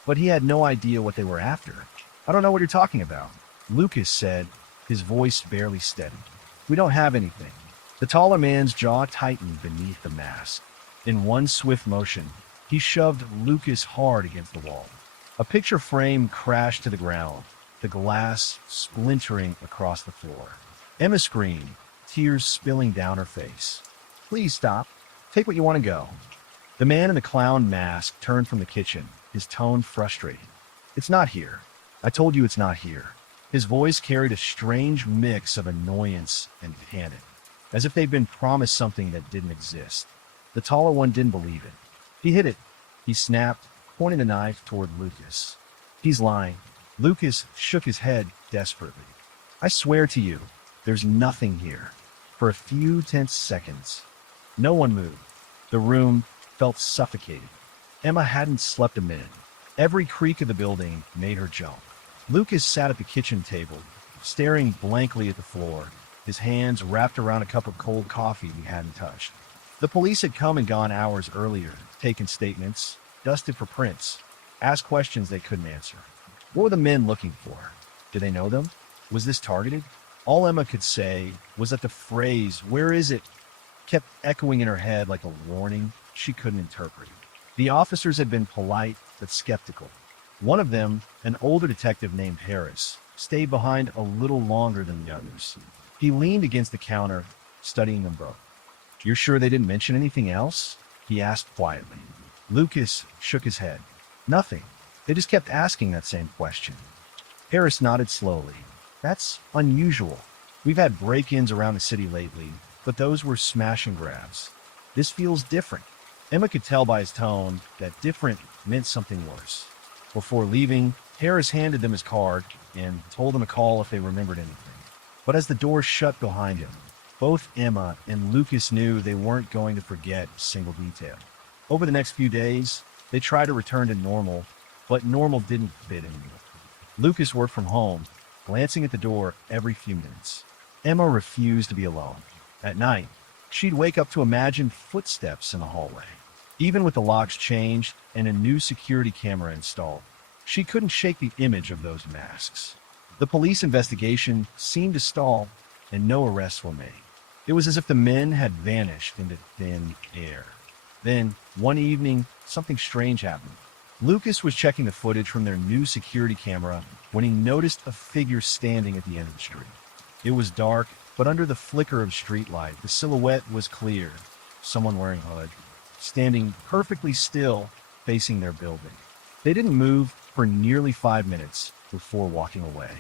But he had no idea what they were after. "I don't know what you're talking about," Lucas said, his voice barely steady. "We don't have anything." The taller man's jaw tightened beneath the mask. In one swift motion, he shoved Lucas hard against the wall. A picture frame crashed to the ground, the glass splintering across the floor. Emma screamed, tears spilling down her face. "Please stop. Take what you want to go." The man in the clown mask turned from the kitchen, his tone frustrated. "It's not here. I told you it's not here." His voice carried a strange mix of annoyance and panic, as if they'd been promised something that didn't exist. The taller one didn't believe it. "He hid it," he snapped, pointing the knife toward Lucas. "He's lying." Lucas shook his head desperately. "I swear to you, there's nothing here." For a few tense seconds, no one moved. The room felt suffocating. Emma hadn't slept a minute. Every creak of the building made her jump. Lucas sat at the kitchen table, staring blankly at the floor, his hands wrapped around a cup of cold coffee he hadn't touched. The police had come and gone hours earlier, taken statements, dusted for prints, asked questions they couldn't answer. What were the men looking for? Did they know them? Was this targeted? All Emma could say was that the phrase, "Where is it?" kept echoing in her head like a warning she couldn't interpret. The officers had been polite but skeptical. One of them, an older detective named Harris, stayed behind a little longer than the others. He leaned against the counter, studying them both. "You're sure they didn't mention anything else?" he asked quietly. Lucas shook his head. "Nothing. They just kept asking that same question." Harris nodded slowly. "That's unusual. We've had break-ins around the city lately, but those were smash and grabs. This feels different." Emma could tell by his tone that different meant something worse. Before leaving, Harris handed them his card and told them to call if they remembered anything. But as the door shut behind him, both Emma and Lucas knew they weren't going to forget a single detail. Over the next few days, they tried to return to normal, but normal didn't fit anymore. Lucas worked from home, glancing at the door every few minutes. Emma refused to be alone. At night, she'd wake up to imagine footsteps in the hallway. Even with the locks changed and a new security camera installed, she couldn't shake the image of those masks. The police investigation seemed to stall, and no arrests were made. It was as if the men had vanished into thin air. Then, one evening, something strange happened. Lucas was checking the footage from their new security camera when he noticed a figure standing at the end of the street. It was dark, but under the flicker of streetlight, the silhouette was clear. Someone wearing a hood, standing perfectly still, facing their building. They didn't move for nearly 5 minutes before walking away.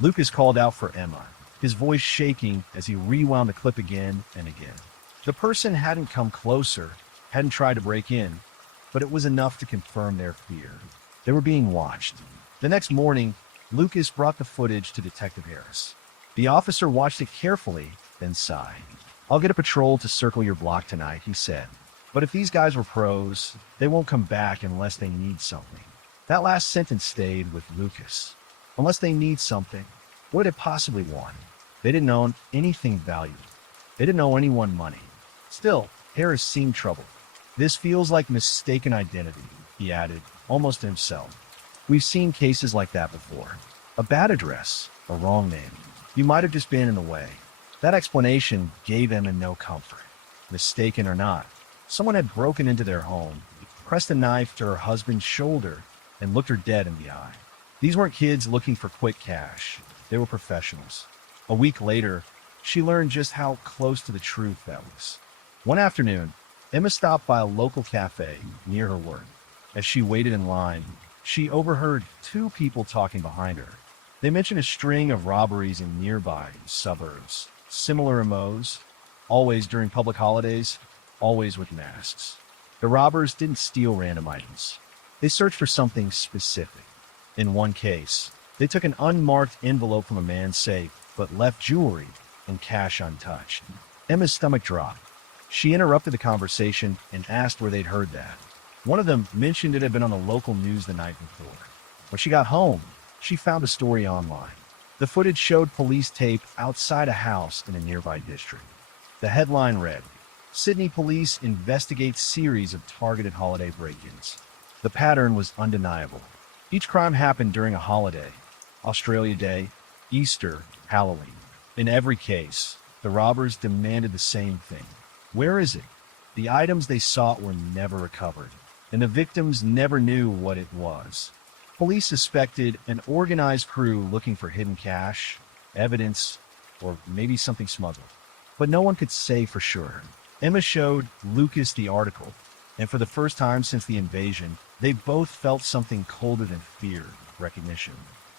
Lucas called out for Emma, his voice shaking as he rewound the clip again and again. The person hadn't come closer, hadn't tried to break in, but it was enough to confirm their fear. They were being watched. The next morning, Lucas brought the footage to Detective Harris. The officer watched it carefully, then sighed. "I'll get a patrol to circle your block tonight," he said. "But if these guys were pros, they won't come back unless they need something." That last sentence stayed with Lucas. Unless they need something, what did they possibly want? They didn't own anything valuable. They didn't owe anyone money. Still, Harris seemed troubled. "This feels like mistaken identity," he added, almost to himself. "We've seen cases like that before. A bad address, a wrong name. You might have just been in the way." That explanation gave Emma no comfort. Mistaken or not, someone had broken into their home, pressed a knife to her husband's shoulder, and looked her dead in the eye. These weren't kids looking for quick cash. They were professionals. A week later, she learned just how close to the truth that was. One afternoon, Emma stopped by a local cafe near her work. As she waited in line, she overheard two people talking behind her. They mentioned a string of robberies in nearby suburbs, similar MOs, always during public holidays, always with masks. The robbers didn't steal random items. They searched for something specific. In one case, they took an unmarked envelope from a man's safe, but left jewelry and cash untouched. Emma's stomach dropped. She interrupted the conversation and asked where they'd heard that. One of them mentioned it had been on the local news the night before. When she got home, she found a story online. The footage showed police tape outside a house in a nearby district. The headline read, "Sydney police investigate series of targeted holiday break-ins." The pattern was undeniable. Each crime happened during a holiday: Australia Day, Easter, Halloween. In every case, the robbers demanded the same thing. Where is it? The items they sought were never recovered, and the victims never knew what it was. Police suspected an organized crew looking for hidden cash, evidence, or maybe something smuggled. But no one could say for sure. Emma showed Lucas the article, and for the first time since the invasion, they both felt something colder than fear, recognition.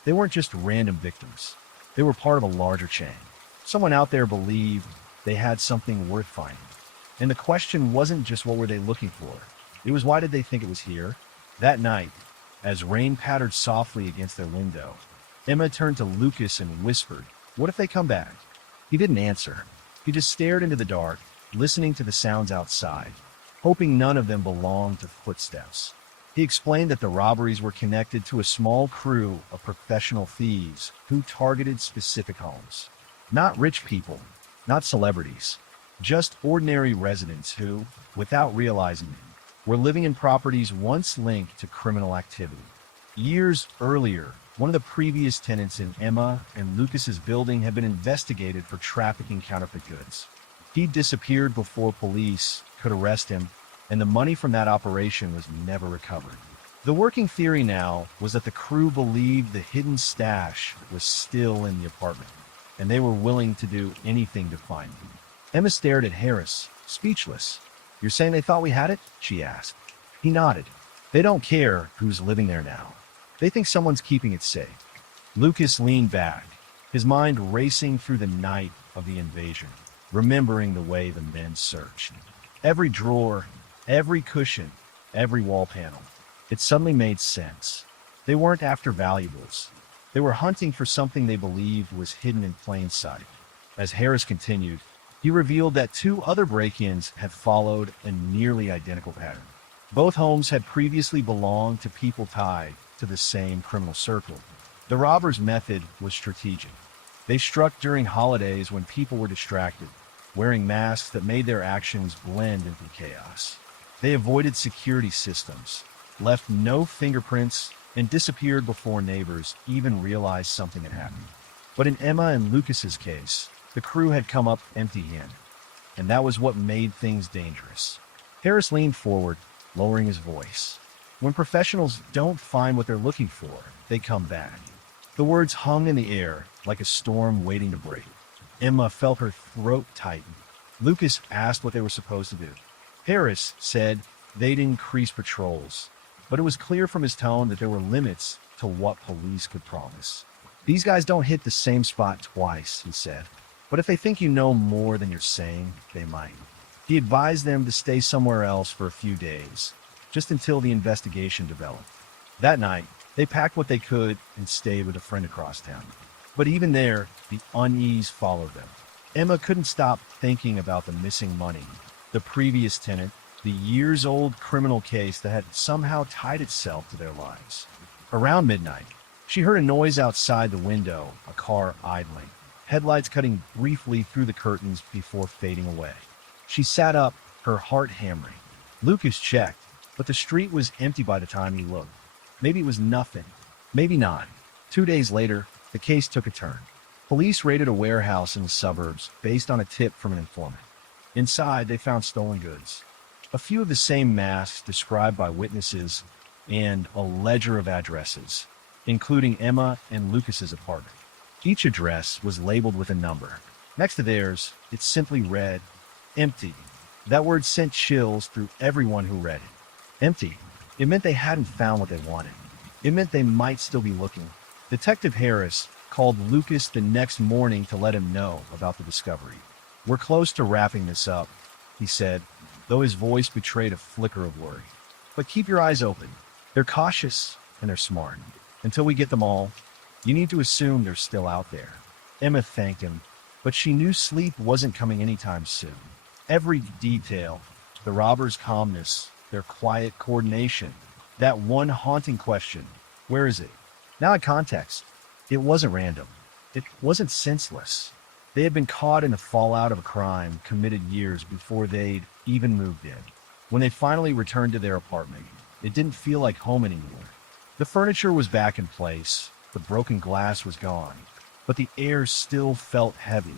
They weren't just random victims. They were part of a larger chain. Someone out there believed they had something worth finding. And the question wasn't just what were they looking for. It was why did they think it was here? That night, as rain pattered softly against their window, Emma turned to Lucas and whispered, "What if they come back?" He didn't answer. He just stared into the dark, listening to the sounds outside, hoping none of them belonged to footsteps. He explained that the robberies were connected to a small crew of professional thieves who targeted specific homes. Not rich people, not celebrities, just ordinary residents who, without realizing it, were living in properties once linked to criminal activity. Years earlier, one of the previous tenants in Emma and Lucas's building had been investigated for trafficking counterfeit goods. He disappeared before police could arrest him, and the money from that operation was never recovered. The working theory now was that the crew believed the hidden stash was still in the apartment, and they were willing to do anything to find it. Emma stared at Harris, speechless. "You're saying they thought we had it?" she asked. He nodded. "They don't care who's living there now. They think someone's keeping it safe." Lucas leaned back, his mind racing through the night of the invasion, remembering the way the men searched. Every drawer, every cushion, every wall panel. It suddenly made sense. They weren't after valuables. They were hunting for something they believed was hidden in plain sight. As Harris continued, he revealed that two other break-ins had followed a nearly identical pattern. Both homes had previously belonged to people tied to the same criminal circle. The robbers' method was strategic. They struck during holidays when people were distracted, wearing masks that made their actions blend into chaos. They avoided security systems, left no fingerprints, and disappeared before neighbors even realized something had happened. But in Emma and Lucas's case, the crew had come up empty-handed, and that was what made things dangerous. Harris leaned forward, lowering his voice. "When professionals don't find what they're looking for, they come back." The words hung in the air like a storm waiting to break. Emma felt her throat tighten. Lucas asked what they were supposed to do. Harris said they'd increase patrols, but it was clear from his tone that there were limits to what police could promise. "These guys don't hit the same spot twice," he said, "but if they think you know more than you're saying, they might." He advised them to stay somewhere else for a few days, just until the investigation developed. That night, they packed what they could and stayed with a friend across town. But even there, the unease followed them. Emma couldn't stop thinking about the missing money, the previous tenant, the years-old criminal case that had somehow tied itself to their lives. Around midnight, she heard a noise outside the window, a car idling, headlights cutting briefly through the curtains before fading away. She sat up, her heart hammering. Lucas checked, but the street was empty by the time he looked. Maybe it was nothing. Maybe not. 2 days later, the case took a turn. Police raided a warehouse in the suburbs based on a tip from an informant. Inside, they found stolen goods, a few of the same masks described by witnesses, and a ledger of addresses, including Emma and Lucas's apartment. Each address was labeled with a number. Next to theirs, it simply read, empty. That word sent chills through everyone who read it. Empty. It meant they hadn't found what they wanted. It meant they might still be looking. Detective Harris called Lucas the next morning to let him know about the discovery. "We're close to wrapping this up," he said, though his voice betrayed a flicker of worry. "But keep your eyes open. They're cautious and they're smart. Until we get them all, you need to assume they're still out there." Emma thanked him, but she knew sleep wasn't coming anytime soon. Every detail, the robbers' calmness, their quiet coordination, that one haunting question, "Where is it?" Now in context, it wasn't random. It wasn't senseless. They had been caught in the fallout of a crime committed years before they'd even moved in. When they finally returned to their apartment, it didn't feel like home anymore. The furniture was back in place, the broken glass was gone, but the air still felt heavy,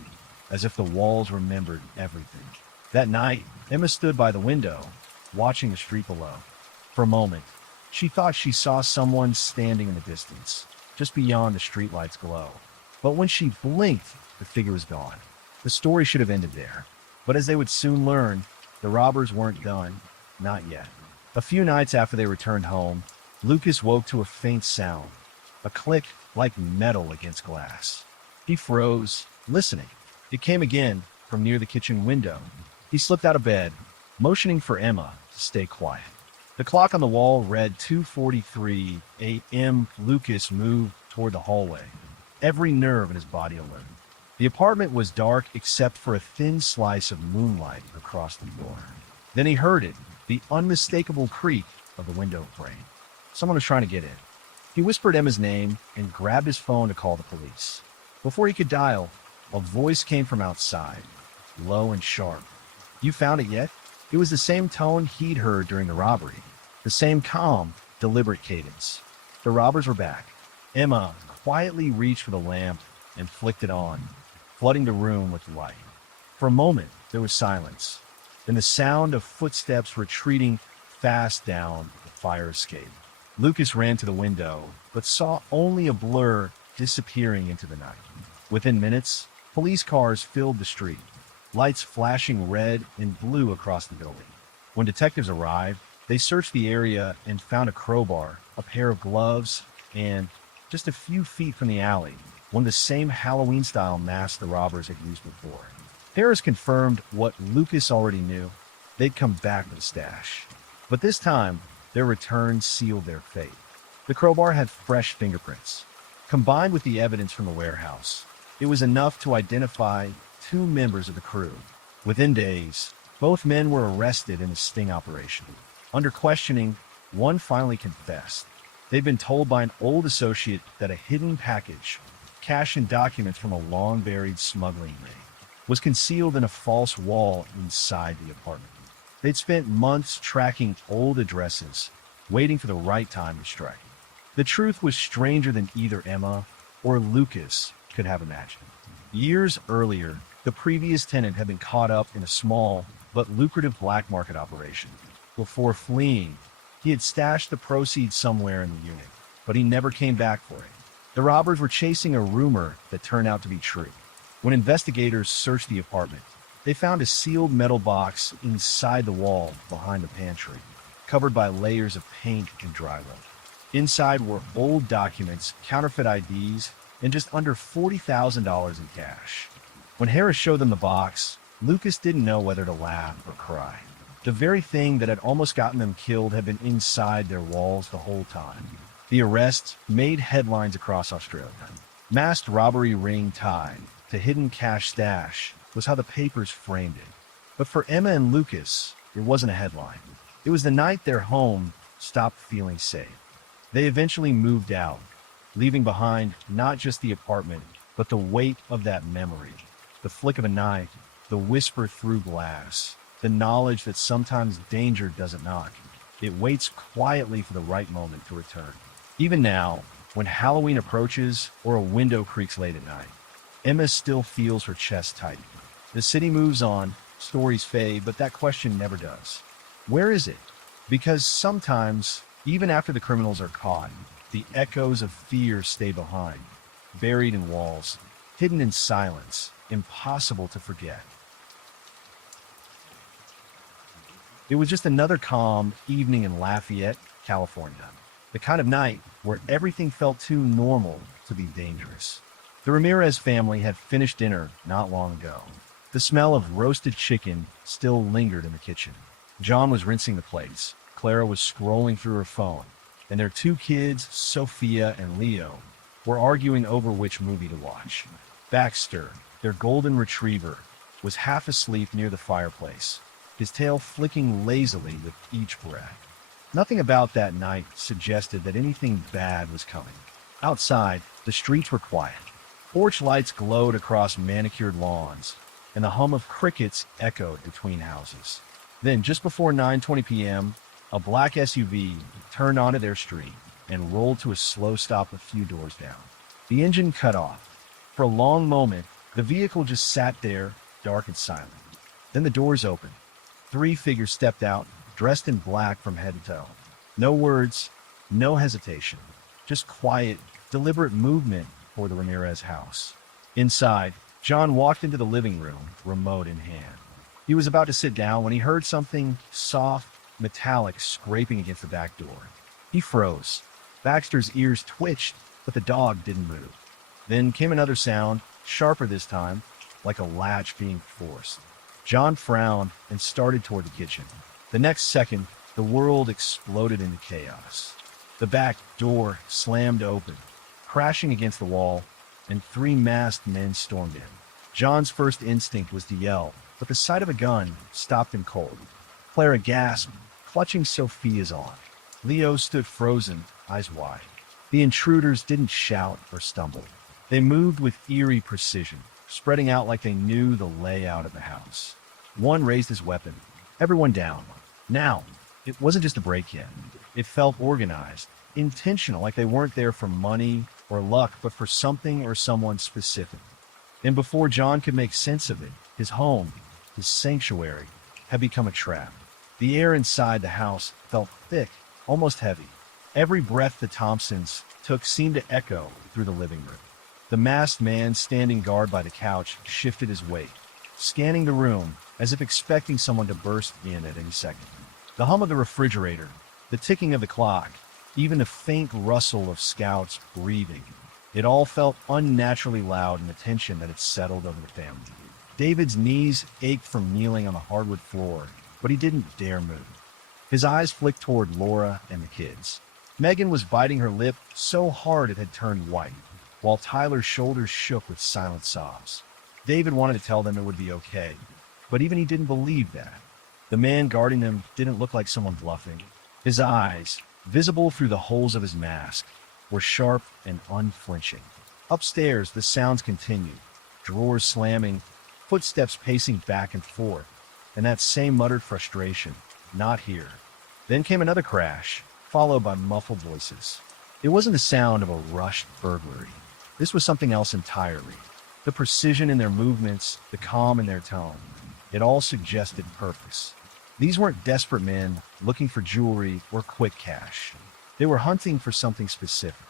as if the walls remembered everything. That night, Emma stood by the window, watching the street below. For a moment, she thought she saw someone standing in the distance, just beyond the streetlight's glow. But when she blinked, the figure was gone. The story should have ended there. But as they would soon learn, the robbers weren't done. Not yet. A few nights after they returned home, Lucas woke to a faint sound, a click like metal against glass. He froze, listening. It came again from near the kitchen window. He slipped out of bed, motioning for Emma to stay quiet. The clock on the wall read 2:43 a.m. Lucas moved toward the hallway, every nerve in his body alert. The apartment was dark except for a thin slice of moonlight across the floor. Then he heard it, the unmistakable creak of the window frame. Someone was trying to get in. He whispered Emma's name and grabbed his phone to call the police. Before he could dial, a voice came from outside, low and sharp. "You found it yet?" It was the same tone he'd heard during the robbery, the same calm, deliberate cadence. The robbers were back. Emma quietly reached for the lamp and flicked it on, flooding the room with light. For a moment, there was silence, then the sound of footsteps retreating fast down the fire escape. Lucas ran to the window, but saw only a blur disappearing into the night. Within minutes, police cars filled the street, lights flashing red and blue across the building. When detectives arrived, they searched the area and found a crowbar, a pair of gloves, and, just a few feet from the alley, one of the same Halloween-style masks the robbers had used before. Harris confirmed what Lucas already knew. They'd come back with a stash. But this time, their return sealed their fate. The crowbar had fresh fingerprints. Combined with the evidence from the warehouse, it was enough to identify two members of the crew. Within days, both men were arrested in a sting operation. Under questioning, one finally confessed. They'd been told by an old associate that a hidden package, cash and documents from a long-buried smuggling ring, was concealed in a false wall inside the apartment. They'd spent months tracking old addresses, waiting for the right time to strike. The truth was stranger than either Emma or Lucas could have imagined. Years earlier, the previous tenant had been caught up in a small but lucrative black market operation. Before fleeing, he had stashed the proceeds somewhere in the unit, but he never came back for it. The robbers were chasing a rumor that turned out to be true. When investigators searched the apartment, they found a sealed metal box inside the wall behind the pantry, covered by layers of paint and drywall. Inside were old documents, counterfeit IDs, and just under $40,000 in cash. When Harris showed them the box, Lucas didn't know whether to laugh or cry. The very thing that had almost gotten them killed had been inside their walls the whole time. The arrest made headlines across Australia. Masked robbery ring tied to hidden cash stash was how the papers framed it. But for Emma and Lucas, it wasn't a headline. It was the night their home stopped feeling safe. They eventually moved out, leaving behind not just the apartment, but the weight of that memory. The flick of a knife, the whisper through glass, the knowledge that sometimes danger doesn't knock. It waits quietly for the right moment to return. Even now, when Halloween approaches or a window creaks late at night, Emma still feels her chest tighten. The city moves on, stories fade, but that question never does. Where is it? Because sometimes, even after the criminals are caught, the echoes of fear stay behind, buried in walls, hidden in silence, impossible to forget. It was just another calm evening in Lafayette, California. The kind of night where everything felt too normal to be dangerous. The Ramirez family had finished dinner not long ago. The smell of roasted chicken still lingered in the kitchen. John was rinsing the plates. Clara was scrolling through her phone. And their two kids, Sophia and Leo, were arguing over which movie to watch. Baxter, their golden retriever, was half asleep near the fireplace, his tail flicking lazily with each breath. Nothing about that night suggested that anything bad was coming. Outside, the streets were quiet. Porch lights glowed across manicured lawns, and the hum of crickets echoed between houses. Then, just before 9:20 p.m., a black SUV turned onto their street and rolled to a slow stop a few doors down. The engine cut off. For a long moment, the vehicle just sat there, dark and silent. Then the doors opened. Three figures stepped out, dressed in black from head to toe. No words, no hesitation, just quiet, deliberate movement for the Ramirez house. Inside, John walked into the living room, remote in hand. He was about to sit down when he heard something soft, metallic scraping against the back door. He froze. Baxter's ears twitched, but the dog didn't move. Then came another sound, sharper this time, like a latch being forced. John frowned and started toward the kitchen. The next second, the world exploded into chaos. The back door slammed open, crashing against the wall, and three masked men stormed in. John's first instinct was to yell, but the sight of a gun stopped him cold. Clara gasped, clutching Sophia's arm. Leo stood frozen, eyes wide. The intruders didn't shout or stumble. They moved with eerie precision, spreading out like they knew the layout of the house. One raised his weapon. Everyone down. Now, it wasn't just a break-in. It felt organized, intentional, like they weren't there for money or luck, but for something or someone specific. And before John could make sense of it, his home, his sanctuary, had become a trap. The air inside the house felt thick, almost heavy. Every breath the Thompsons took seemed to echo through the living room. The masked man standing guard by the couch shifted his weight, scanning the room as if expecting someone to burst in at any second. The hum of the refrigerator, the ticking of the clock, even the faint rustle of Scout's breathing, it all felt unnaturally loud in the tension that had settled over the family. David's knees ached from kneeling on the hardwood floor, but he didn't dare move. His eyes flicked toward Laura and the kids. Megan was biting her lip so hard it had turned white, while Tyler's shoulders shook with silent sobs. David wanted to tell them it would be okay, but even he didn't believe that. The man guarding them didn't look like someone bluffing. His eyes, visible through the holes of his mask, were sharp and unflinching. Upstairs, the sounds continued, drawers slamming, footsteps pacing back and forth, and that same muttered frustration, not here. Then came another crash, followed by muffled voices. It wasn't the sound of a rushed burglary. This was something else entirely. The precision in their movements, the calm in their tone, it all suggested purpose. These weren't desperate men looking for jewelry or quick cash. They were hunting for something specific.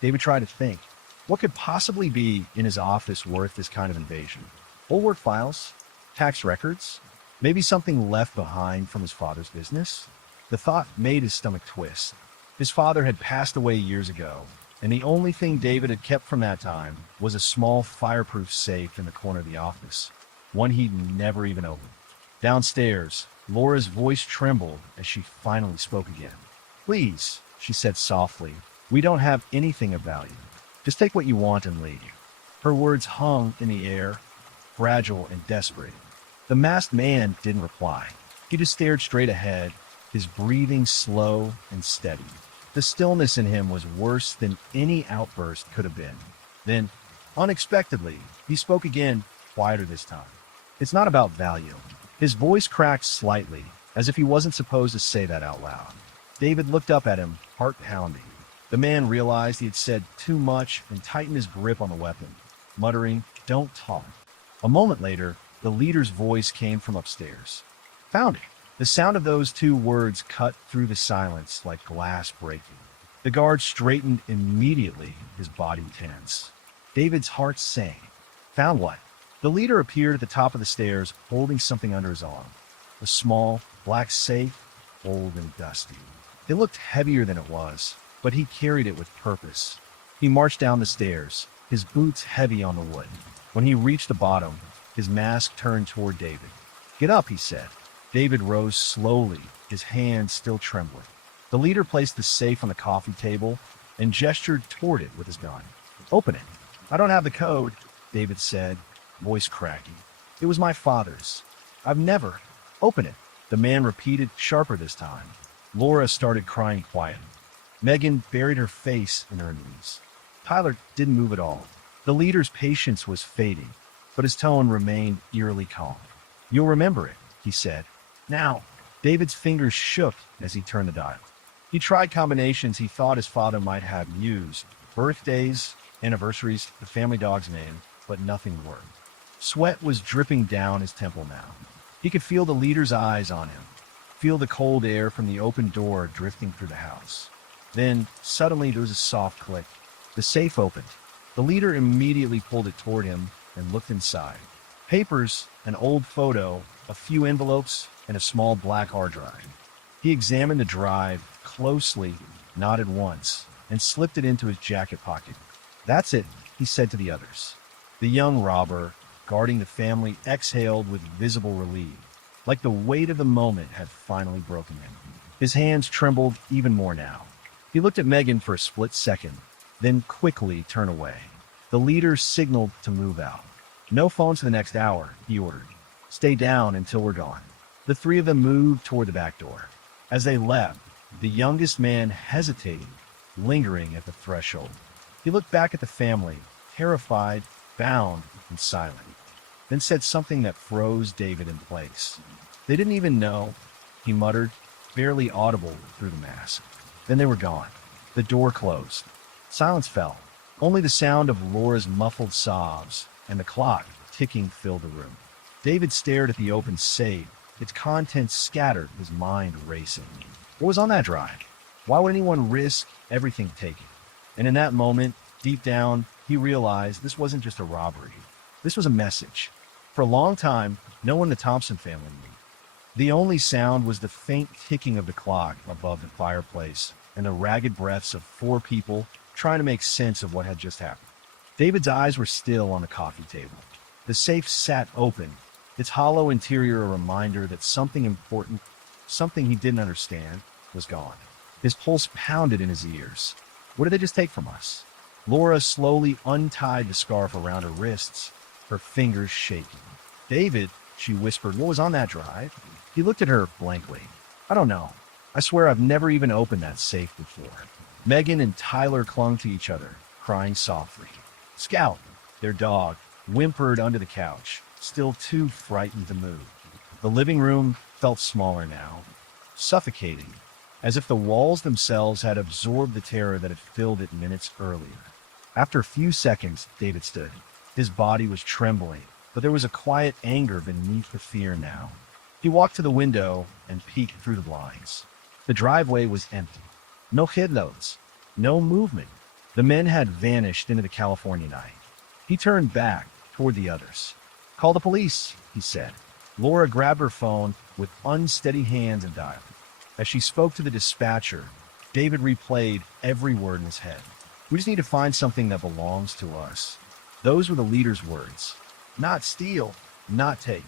David tried to think, what could possibly be in his office worth this kind of invasion? Old work files? Tax records? Maybe something left behind from his father's business? The thought made his stomach twist. His father had passed away years ago, and the only thing David had kept from that time was a small fireproof safe in the corner of the office, one he'd never even opened. Downstairs, Laura's voice trembled as she finally spoke again. "Please," she said softly, "we don't have anything of value. Just take what you want and leave." Her words hung in the air, fragile and desperate. The masked man didn't reply. He just stared straight ahead, his breathing slow and steady. The stillness in him was worse than any outburst could have been. Then, unexpectedly, he spoke again, quieter this time. "It's not about value." His voice cracked slightly, as if he wasn't supposed to say that out loud. David looked up at him, heart pounding. The man realized he had said too much and tightened his grip on the weapon. muttering, "Don't talk." A moment later, the leader's voice came from upstairs. "Found it." The sound of those two words cut through the silence like glass breaking. The guard straightened immediately, his body tense. David's heart sank. "Found what?" The leader appeared at the top of the stairs, holding something under his arm. A small, black safe, old and dusty. It looked heavier than it was, but he carried it with purpose. He marched down the stairs, his boots heavy on the wood. When he reached the bottom, his mask turned toward David. "Get up," he said. David rose slowly, his hands still trembling. The leader placed the safe on the coffee table and gestured toward it with his gun. "Open it." "I don't have the code," David said, voice cracking. "It was my father's. I've never—" "Open it," the man repeated, sharper this time. Laura started crying quietly. Megan buried her face in her knees. Tyler didn't move at all. The leader's patience was fading, but his tone remained eerily calm. "You'll remember it," he said. "Now." David's fingers shook as he turned the dial. He tried combinations he thought his father might have used: birthdays, anniversaries, the family dog's name, but nothing worked. Sweat was dripping down his temple now. He could feel the leader's eyes on him, feel the cold air from the open door drifting through the house. Then, suddenly, there was a soft click. The safe opened. The leader immediately pulled it toward him and looked inside. Papers, an old photo, a few envelopes, and a small black hard drive. He examined the drive closely, nodded once, and slipped it into his jacket pocket. "That's it," he said to the others. The young robber, guarding the family, exhaled with visible relief, like the weight of the moment had finally broken him. His hands trembled even more now. He looked at Megan for a split second, then quickly turned away. The leader signaled to move out. "No phones for the next hour," he ordered. "Stay down until we're gone." The three of them moved toward the back door. As they left, the youngest man hesitated, lingering at the threshold. He looked back at the family, terrified, bound, and silent, then said something that froze David in place. "They didn't even know," he muttered, barely audible through the mask. Then they were gone. The door closed. Silence fell. Only the sound of Laura's muffled sobs and the clock ticking filled the room. David stared at the open safe, its contents scattered, his mind racing. What was on that drive? Why would anyone risk everything taken? And in that moment, deep down, he realized this wasn't just a robbery. This was a message. For a long time, no one in the Thompson family knew. The only sound was the faint ticking of the clock above the fireplace and the ragged breaths of four people trying to make sense of what had just happened. David's eyes were still on the coffee table. The safe sat open, its hollow interior a reminder that something important, something he didn't understand, was gone. His pulse pounded in his ears. What did they just take from us? Laura slowly untied the scarf around her wrists, her fingers shaking. "David," she whispered, "what was on that drive?" He looked at her blankly. "I don't know. I swear I've never even opened that safe before." Megan and Tyler clung to each other, crying softly. Scout, their dog, whimpered under the couch, still too frightened to move. The living room felt smaller now, suffocating, as if the walls themselves had absorbed the terror that had filled it minutes earlier. After a few seconds, David stood. His body was trembling, but there was a quiet anger beneath the fear now. He walked to the window and peeked through the blinds. The driveway was empty. No headlights, no movement. The men had vanished into the California night. He turned back toward the others. "Call the police," he said. Laura grabbed her phone with unsteady hands and dialed. As she spoke to the dispatcher, David replayed every word in his head. "We just need to find something that belongs to us." Those were the leader's words. Not steal, not take.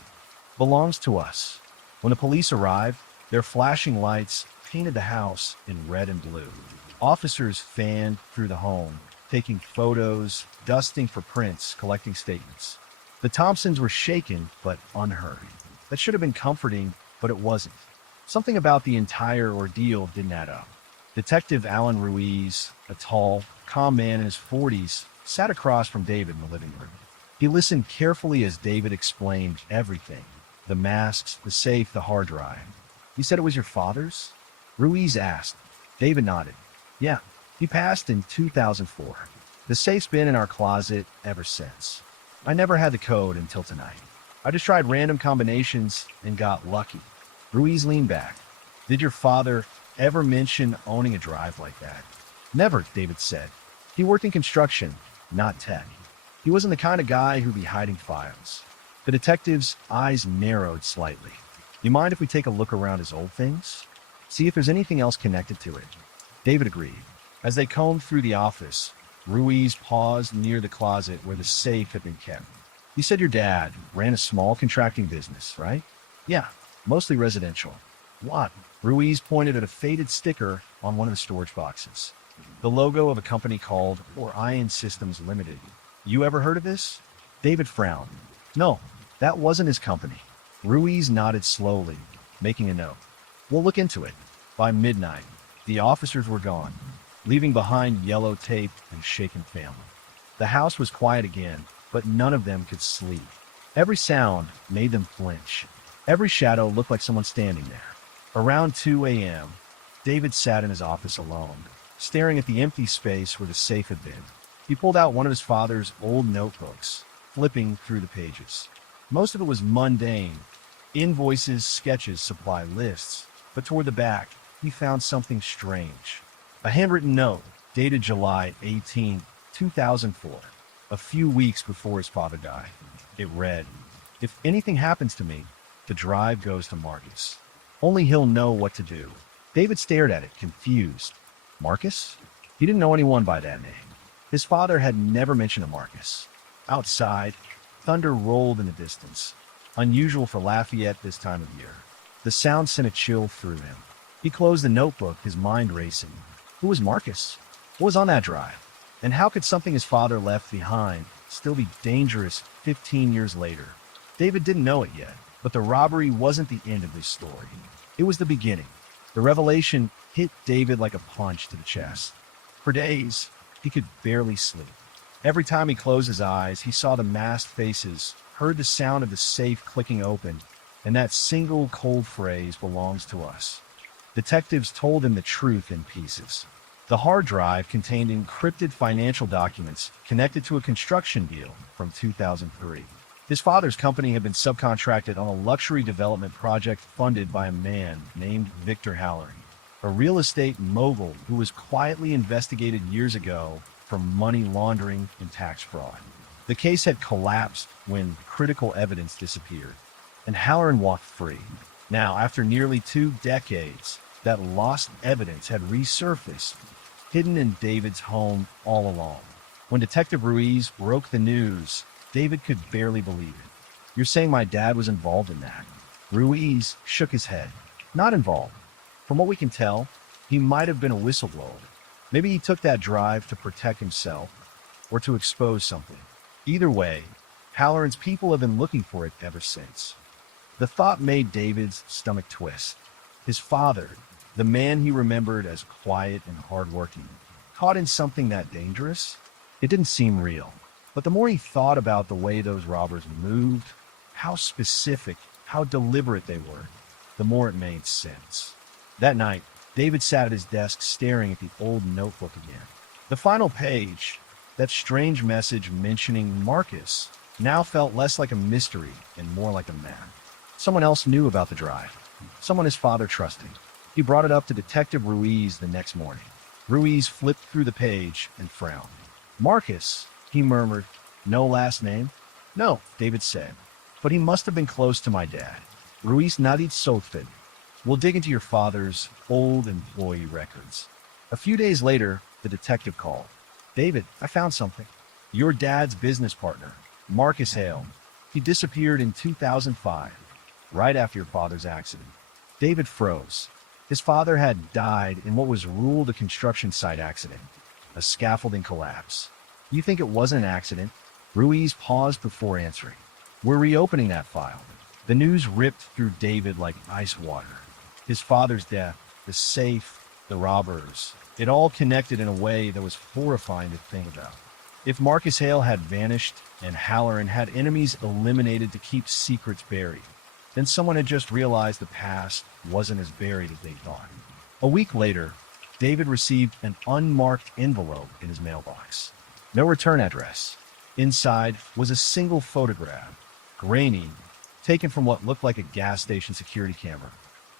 Belongs to us. When the police arrived, their flashing lights painted the house in red and blue. Officers fanned through the home, taking photos, dusting for prints, collecting statements. The Thompsons were shaken but unhurt. That should have been comforting, but it wasn't. Something about the entire ordeal didn't add up. Detective Alan Ruiz, a tall, calm man in his 40s, sat across from David in the living room. He listened carefully as David explained everything: the masks, the safe, the hard drive. "You said it was your father's?" Ruiz asked. David nodded. "Yeah, he passed in 2004. The safe's been in our closet ever since. I never had the code until tonight. I just tried random combinations and got lucky. Ruiz leaned back. Did your father ever mention owning a drive like that? Never, David said. He worked in construction, not tech. He wasn't the kind of guy who'd be hiding files. The detective's eyes narrowed slightly. You mind if we take a look around his old things? See if there's anything else connected to it. David agreed. As they combed through the office, Ruiz paused near the closet where the safe had been kept. You said your dad ran a small contracting business, right? Yeah, mostly residential. What? Ruiz pointed at a faded sticker on one of the storage boxes. The logo of a company called Orion Systems Limited. You ever heard of this? David frowned. No, that wasn't his company. Ruiz nodded slowly, making a note. We'll look into it. By midnight, the officers were gone, leaving behind yellow tape and shaken family. The house was quiet again, but none of them could sleep. Every sound made them flinch. Every shadow looked like someone standing there. Around 2 a.m., David sat in his office alone, staring at the empty space where the safe had been. He pulled out one of his father's old notebooks, flipping through the pages. Most of it was mundane. Invoices, sketches, supply lists. But toward the back, he found something strange. A handwritten note, dated July 18, 2004, a few weeks before his father died. It read, "If anything happens to me, the drive goes to Marcus. Only he'll know what to do." David stared at it, confused. Marcus? He didn't know anyone by that name. His father had never mentioned a Marcus. Outside, thunder rolled in the distance, unusual for Lafayette this time of year. The sound sent a chill through him. He closed the notebook, his mind racing. Who was Marcus? What was on that drive? And how could something his father left behind still be dangerous 15 years later? David didn't know it yet, but the robbery wasn't the end of his story. It was the beginning. The revelation hit David like a punch to the chest. For days, he could barely sleep. Every time he closed his eyes, he saw the masked faces, heard the sound of the safe clicking open, and that single cold phrase belongs to us. Detectives told him the truth in pieces. The hard drive contained encrypted financial documents connected to a construction deal from 2003. His father's company had been subcontracted on a luxury development project funded by a man named Victor Halloran, a real estate mogul who was quietly investigated years ago for money laundering and tax fraud. The case had collapsed when critical evidence disappeared, and Halloran walked free. Now, after nearly 2 decades, that lost evidence had resurfaced, hidden in David's home all along. When Detective Ruiz broke the news, David could barely believe it. You're saying my dad was involved in that? Ruiz shook his head. Not involved. From what we can tell, he might have been a whistleblower. Maybe he took that drive to protect himself or to expose something. Either way, Halloran's people have been looking for it ever since. The thought made David's stomach twist. His father, the man he remembered as quiet and hardworking, caught in something that dangerous? It didn't seem real. But the more he thought about the way those robbers moved, how specific, how deliberate they were, the more it made sense. That night, David sat at his desk staring at the old notebook again. The final page, that strange message mentioning Marcus, now felt less like a mystery and more like a map. Someone else knew about the drive. Someone his father trusted. He brought it up to Detective Ruiz the next morning. Ruiz flipped through the page and frowned. Marcus, he murmured. No last name? No, David said. But he must have been close to my dad. Ruiz nodded softly. We'll dig into your father's old employee records. A few days later, the detective called. David, I found something. Your dad's business partner, Marcus Hale. He disappeared in 2005, right after your father's accident. David froze. His father had died in what was ruled a construction site accident, a scaffolding collapse. You think it wasn't an accident? Ruiz paused before answering. We're reopening that file. The news ripped through David like ice water. His father's death, the safe, the robbers, it all connected in a way that was horrifying to think about. If Marcus Hale had vanished and Halloran had enemies eliminated to keep secrets buried, then someone had just realized the past wasn't as buried as they thought. A week later, David received an unmarked envelope in his mailbox. No return address. Inside was a single photograph, grainy, taken from what looked like a gas station security camera.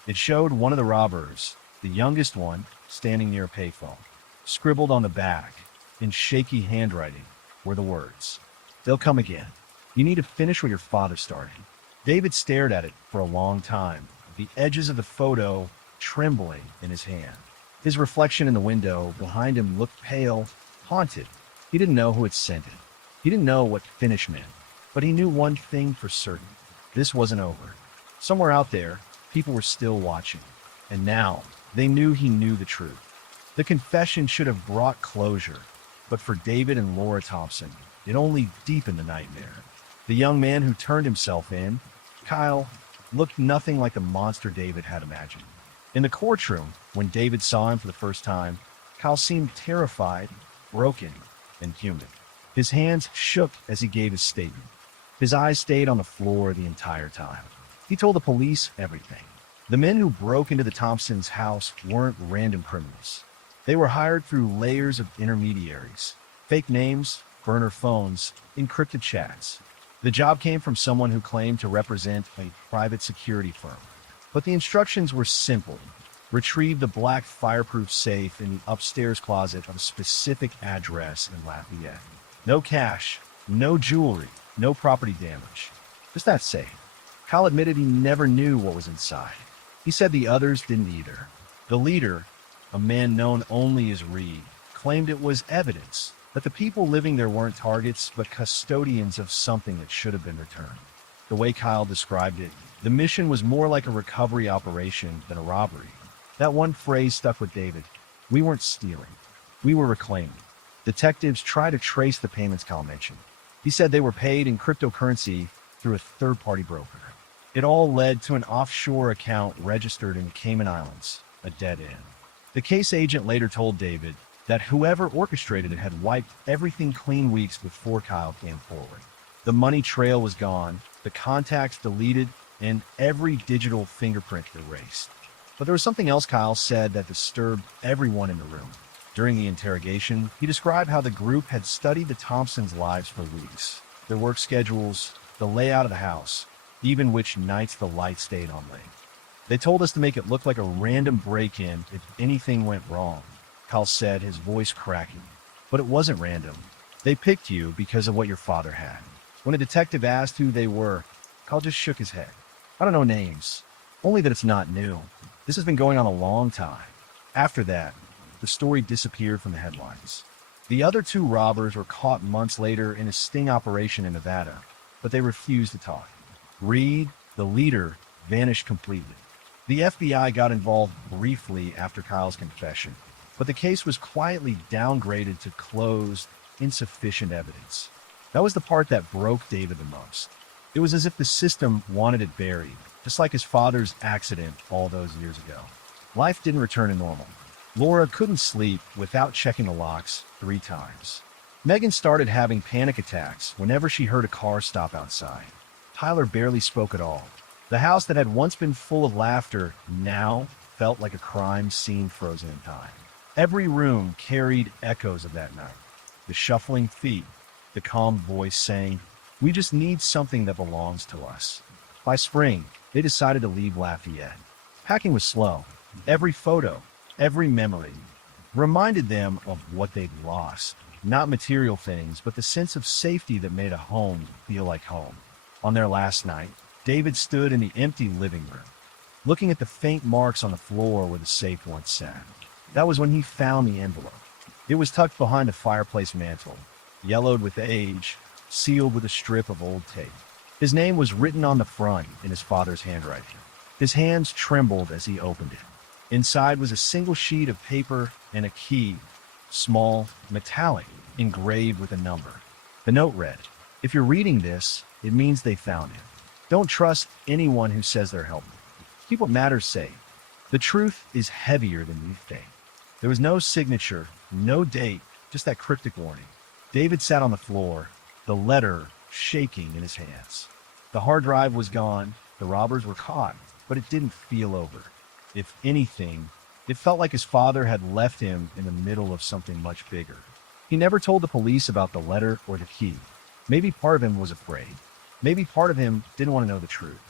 It showed one of the robbers, the youngest one, standing near a payphone. Scribbled on the back, in shaky handwriting, were the words, "They'll come again. You need to finish what your father started." David stared at it for a long time, the edges of the photo trembling in his hand. His reflection in the window behind him looked pale, haunted. He didn't know who had sent it. He didn't know what finish meant, but he knew one thing for certain. This wasn't over. Somewhere out there, people were still watching. And now, they knew he knew the truth. The confession should have brought closure, but for David and Laura Thompson, it only deepened the nightmare. The young man who turned himself in, Kyle, looked nothing like the monster David had imagined. In the courtroom, when David saw him for the first time, Kyle seemed terrified, broken, and human. His hands shook as he gave his statement. His eyes stayed on the floor the entire time. He told the police everything. The men who broke into the Thompsons' house weren't random criminals. They were hired through layers of intermediaries, fake names, burner phones, encrypted chats. The job came from someone who claimed to represent a private security firm. But the instructions were simple. Retrieve the black fireproof safe in the upstairs closet of a specific address in Lafayette. No cash, no jewelry, no property damage. Just that safe. Kyle admitted he never knew what was inside. He said the others didn't either. The leader, a man known only as Reed, claimed it was evidence that the people living there weren't targets but custodians of something that should have been returned. The way Kyle described it, the mission was more like a recovery operation than a robbery. That one phrase stuck with David. We weren't stealing. We were reclaiming. Detectives tried to trace the payments Kyle mentioned. He said they were paid in cryptocurrency through a third-party broker. It all led to an offshore account registered in the Cayman Islands, a dead end. The case agent later told David that whoever orchestrated it had wiped everything clean weeks before Kyle came forward. The money trail was gone, the contacts deleted, and every digital fingerprint erased. But there was something else Kyle said that disturbed everyone in the room. During the interrogation, he described how the group had studied the Thompsons' lives for weeks, their work schedules, the layout of the house, even which nights the lights stayed on late. They told us to make it look like a random break-in if anything went wrong, Kyle said, his voice cracking. But it wasn't random. They picked you because of what your father had. When a detective asked who they were, Kyle just shook his head. I don't know names, only that it's not new. This has been going on a long time. After that, the story disappeared from the headlines. The other two robbers were caught months later in a sting operation in Nevada, but they refused to talk. Reed, the leader, vanished completely. The FBI got involved briefly after Kyle's confession, but the case was quietly downgraded to closed, insufficient evidence. That was the part that broke David the most. It was as if the system wanted it buried, just like his father's accident all those years ago. Life didn't return to normal. Laura couldn't sleep without checking the locks 3 times. Megan started having panic attacks whenever she heard a car stop outside. Tyler barely spoke at all. The house that had once been full of laughter now felt like a crime scene frozen in time. Every room carried echoes of that night. The shuffling feet, the calm voice saying, "We just need something that belongs to us." By spring, they decided to leave Lafayette. Packing was slow. Every photo, every memory, reminded them of what they'd lost. Not material things, but the sense of safety that made a home feel like home. On their last night, David stood in the empty living room, looking at the faint marks on the floor where the safe once sat. That was when he found the envelope. It was tucked behind a fireplace mantle, yellowed with age, sealed with a strip of old tape. His name was written on the front in his father's handwriting. His hands trembled as he opened it. Inside was a single sheet of paper and a key, small, metallic, engraved with a number. The note read, "If you're reading this, it means they found him. Don't trust anyone who says they're helping. Keep what matters safe. The truth is heavier than you think." There was no signature, no date, just that cryptic warning. David sat on the floor, the letter shaking in his hands. The hard drive was gone, the robbers were caught, but it didn't feel over. If anything, it felt like his father had left him in the middle of something much bigger. He never told the police about the letter or the key. Maybe part of him was afraid. Maybe part of him didn't want to know the truth.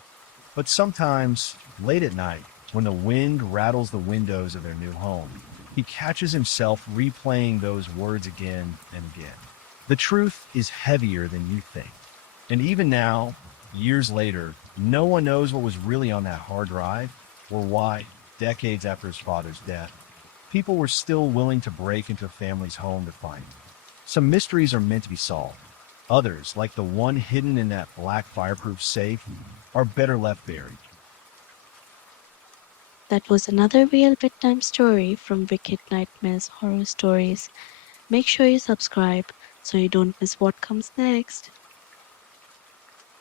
But sometimes, late at night, when the wind rattles the windows of their new home, he catches himself replaying those words again and again. The truth is heavier than you think. And even now, years later, no one knows what was really on that hard drive or why, decades after his father's death, people were still willing to break into a family's home to find him. Some mysteries are meant to be solved. Others, like the one hidden in that black fireproof safe, are better left buried. That was another real bedtime story from Wicked Nightmares Horror Stories. Make sure you subscribe so you don't miss what comes next.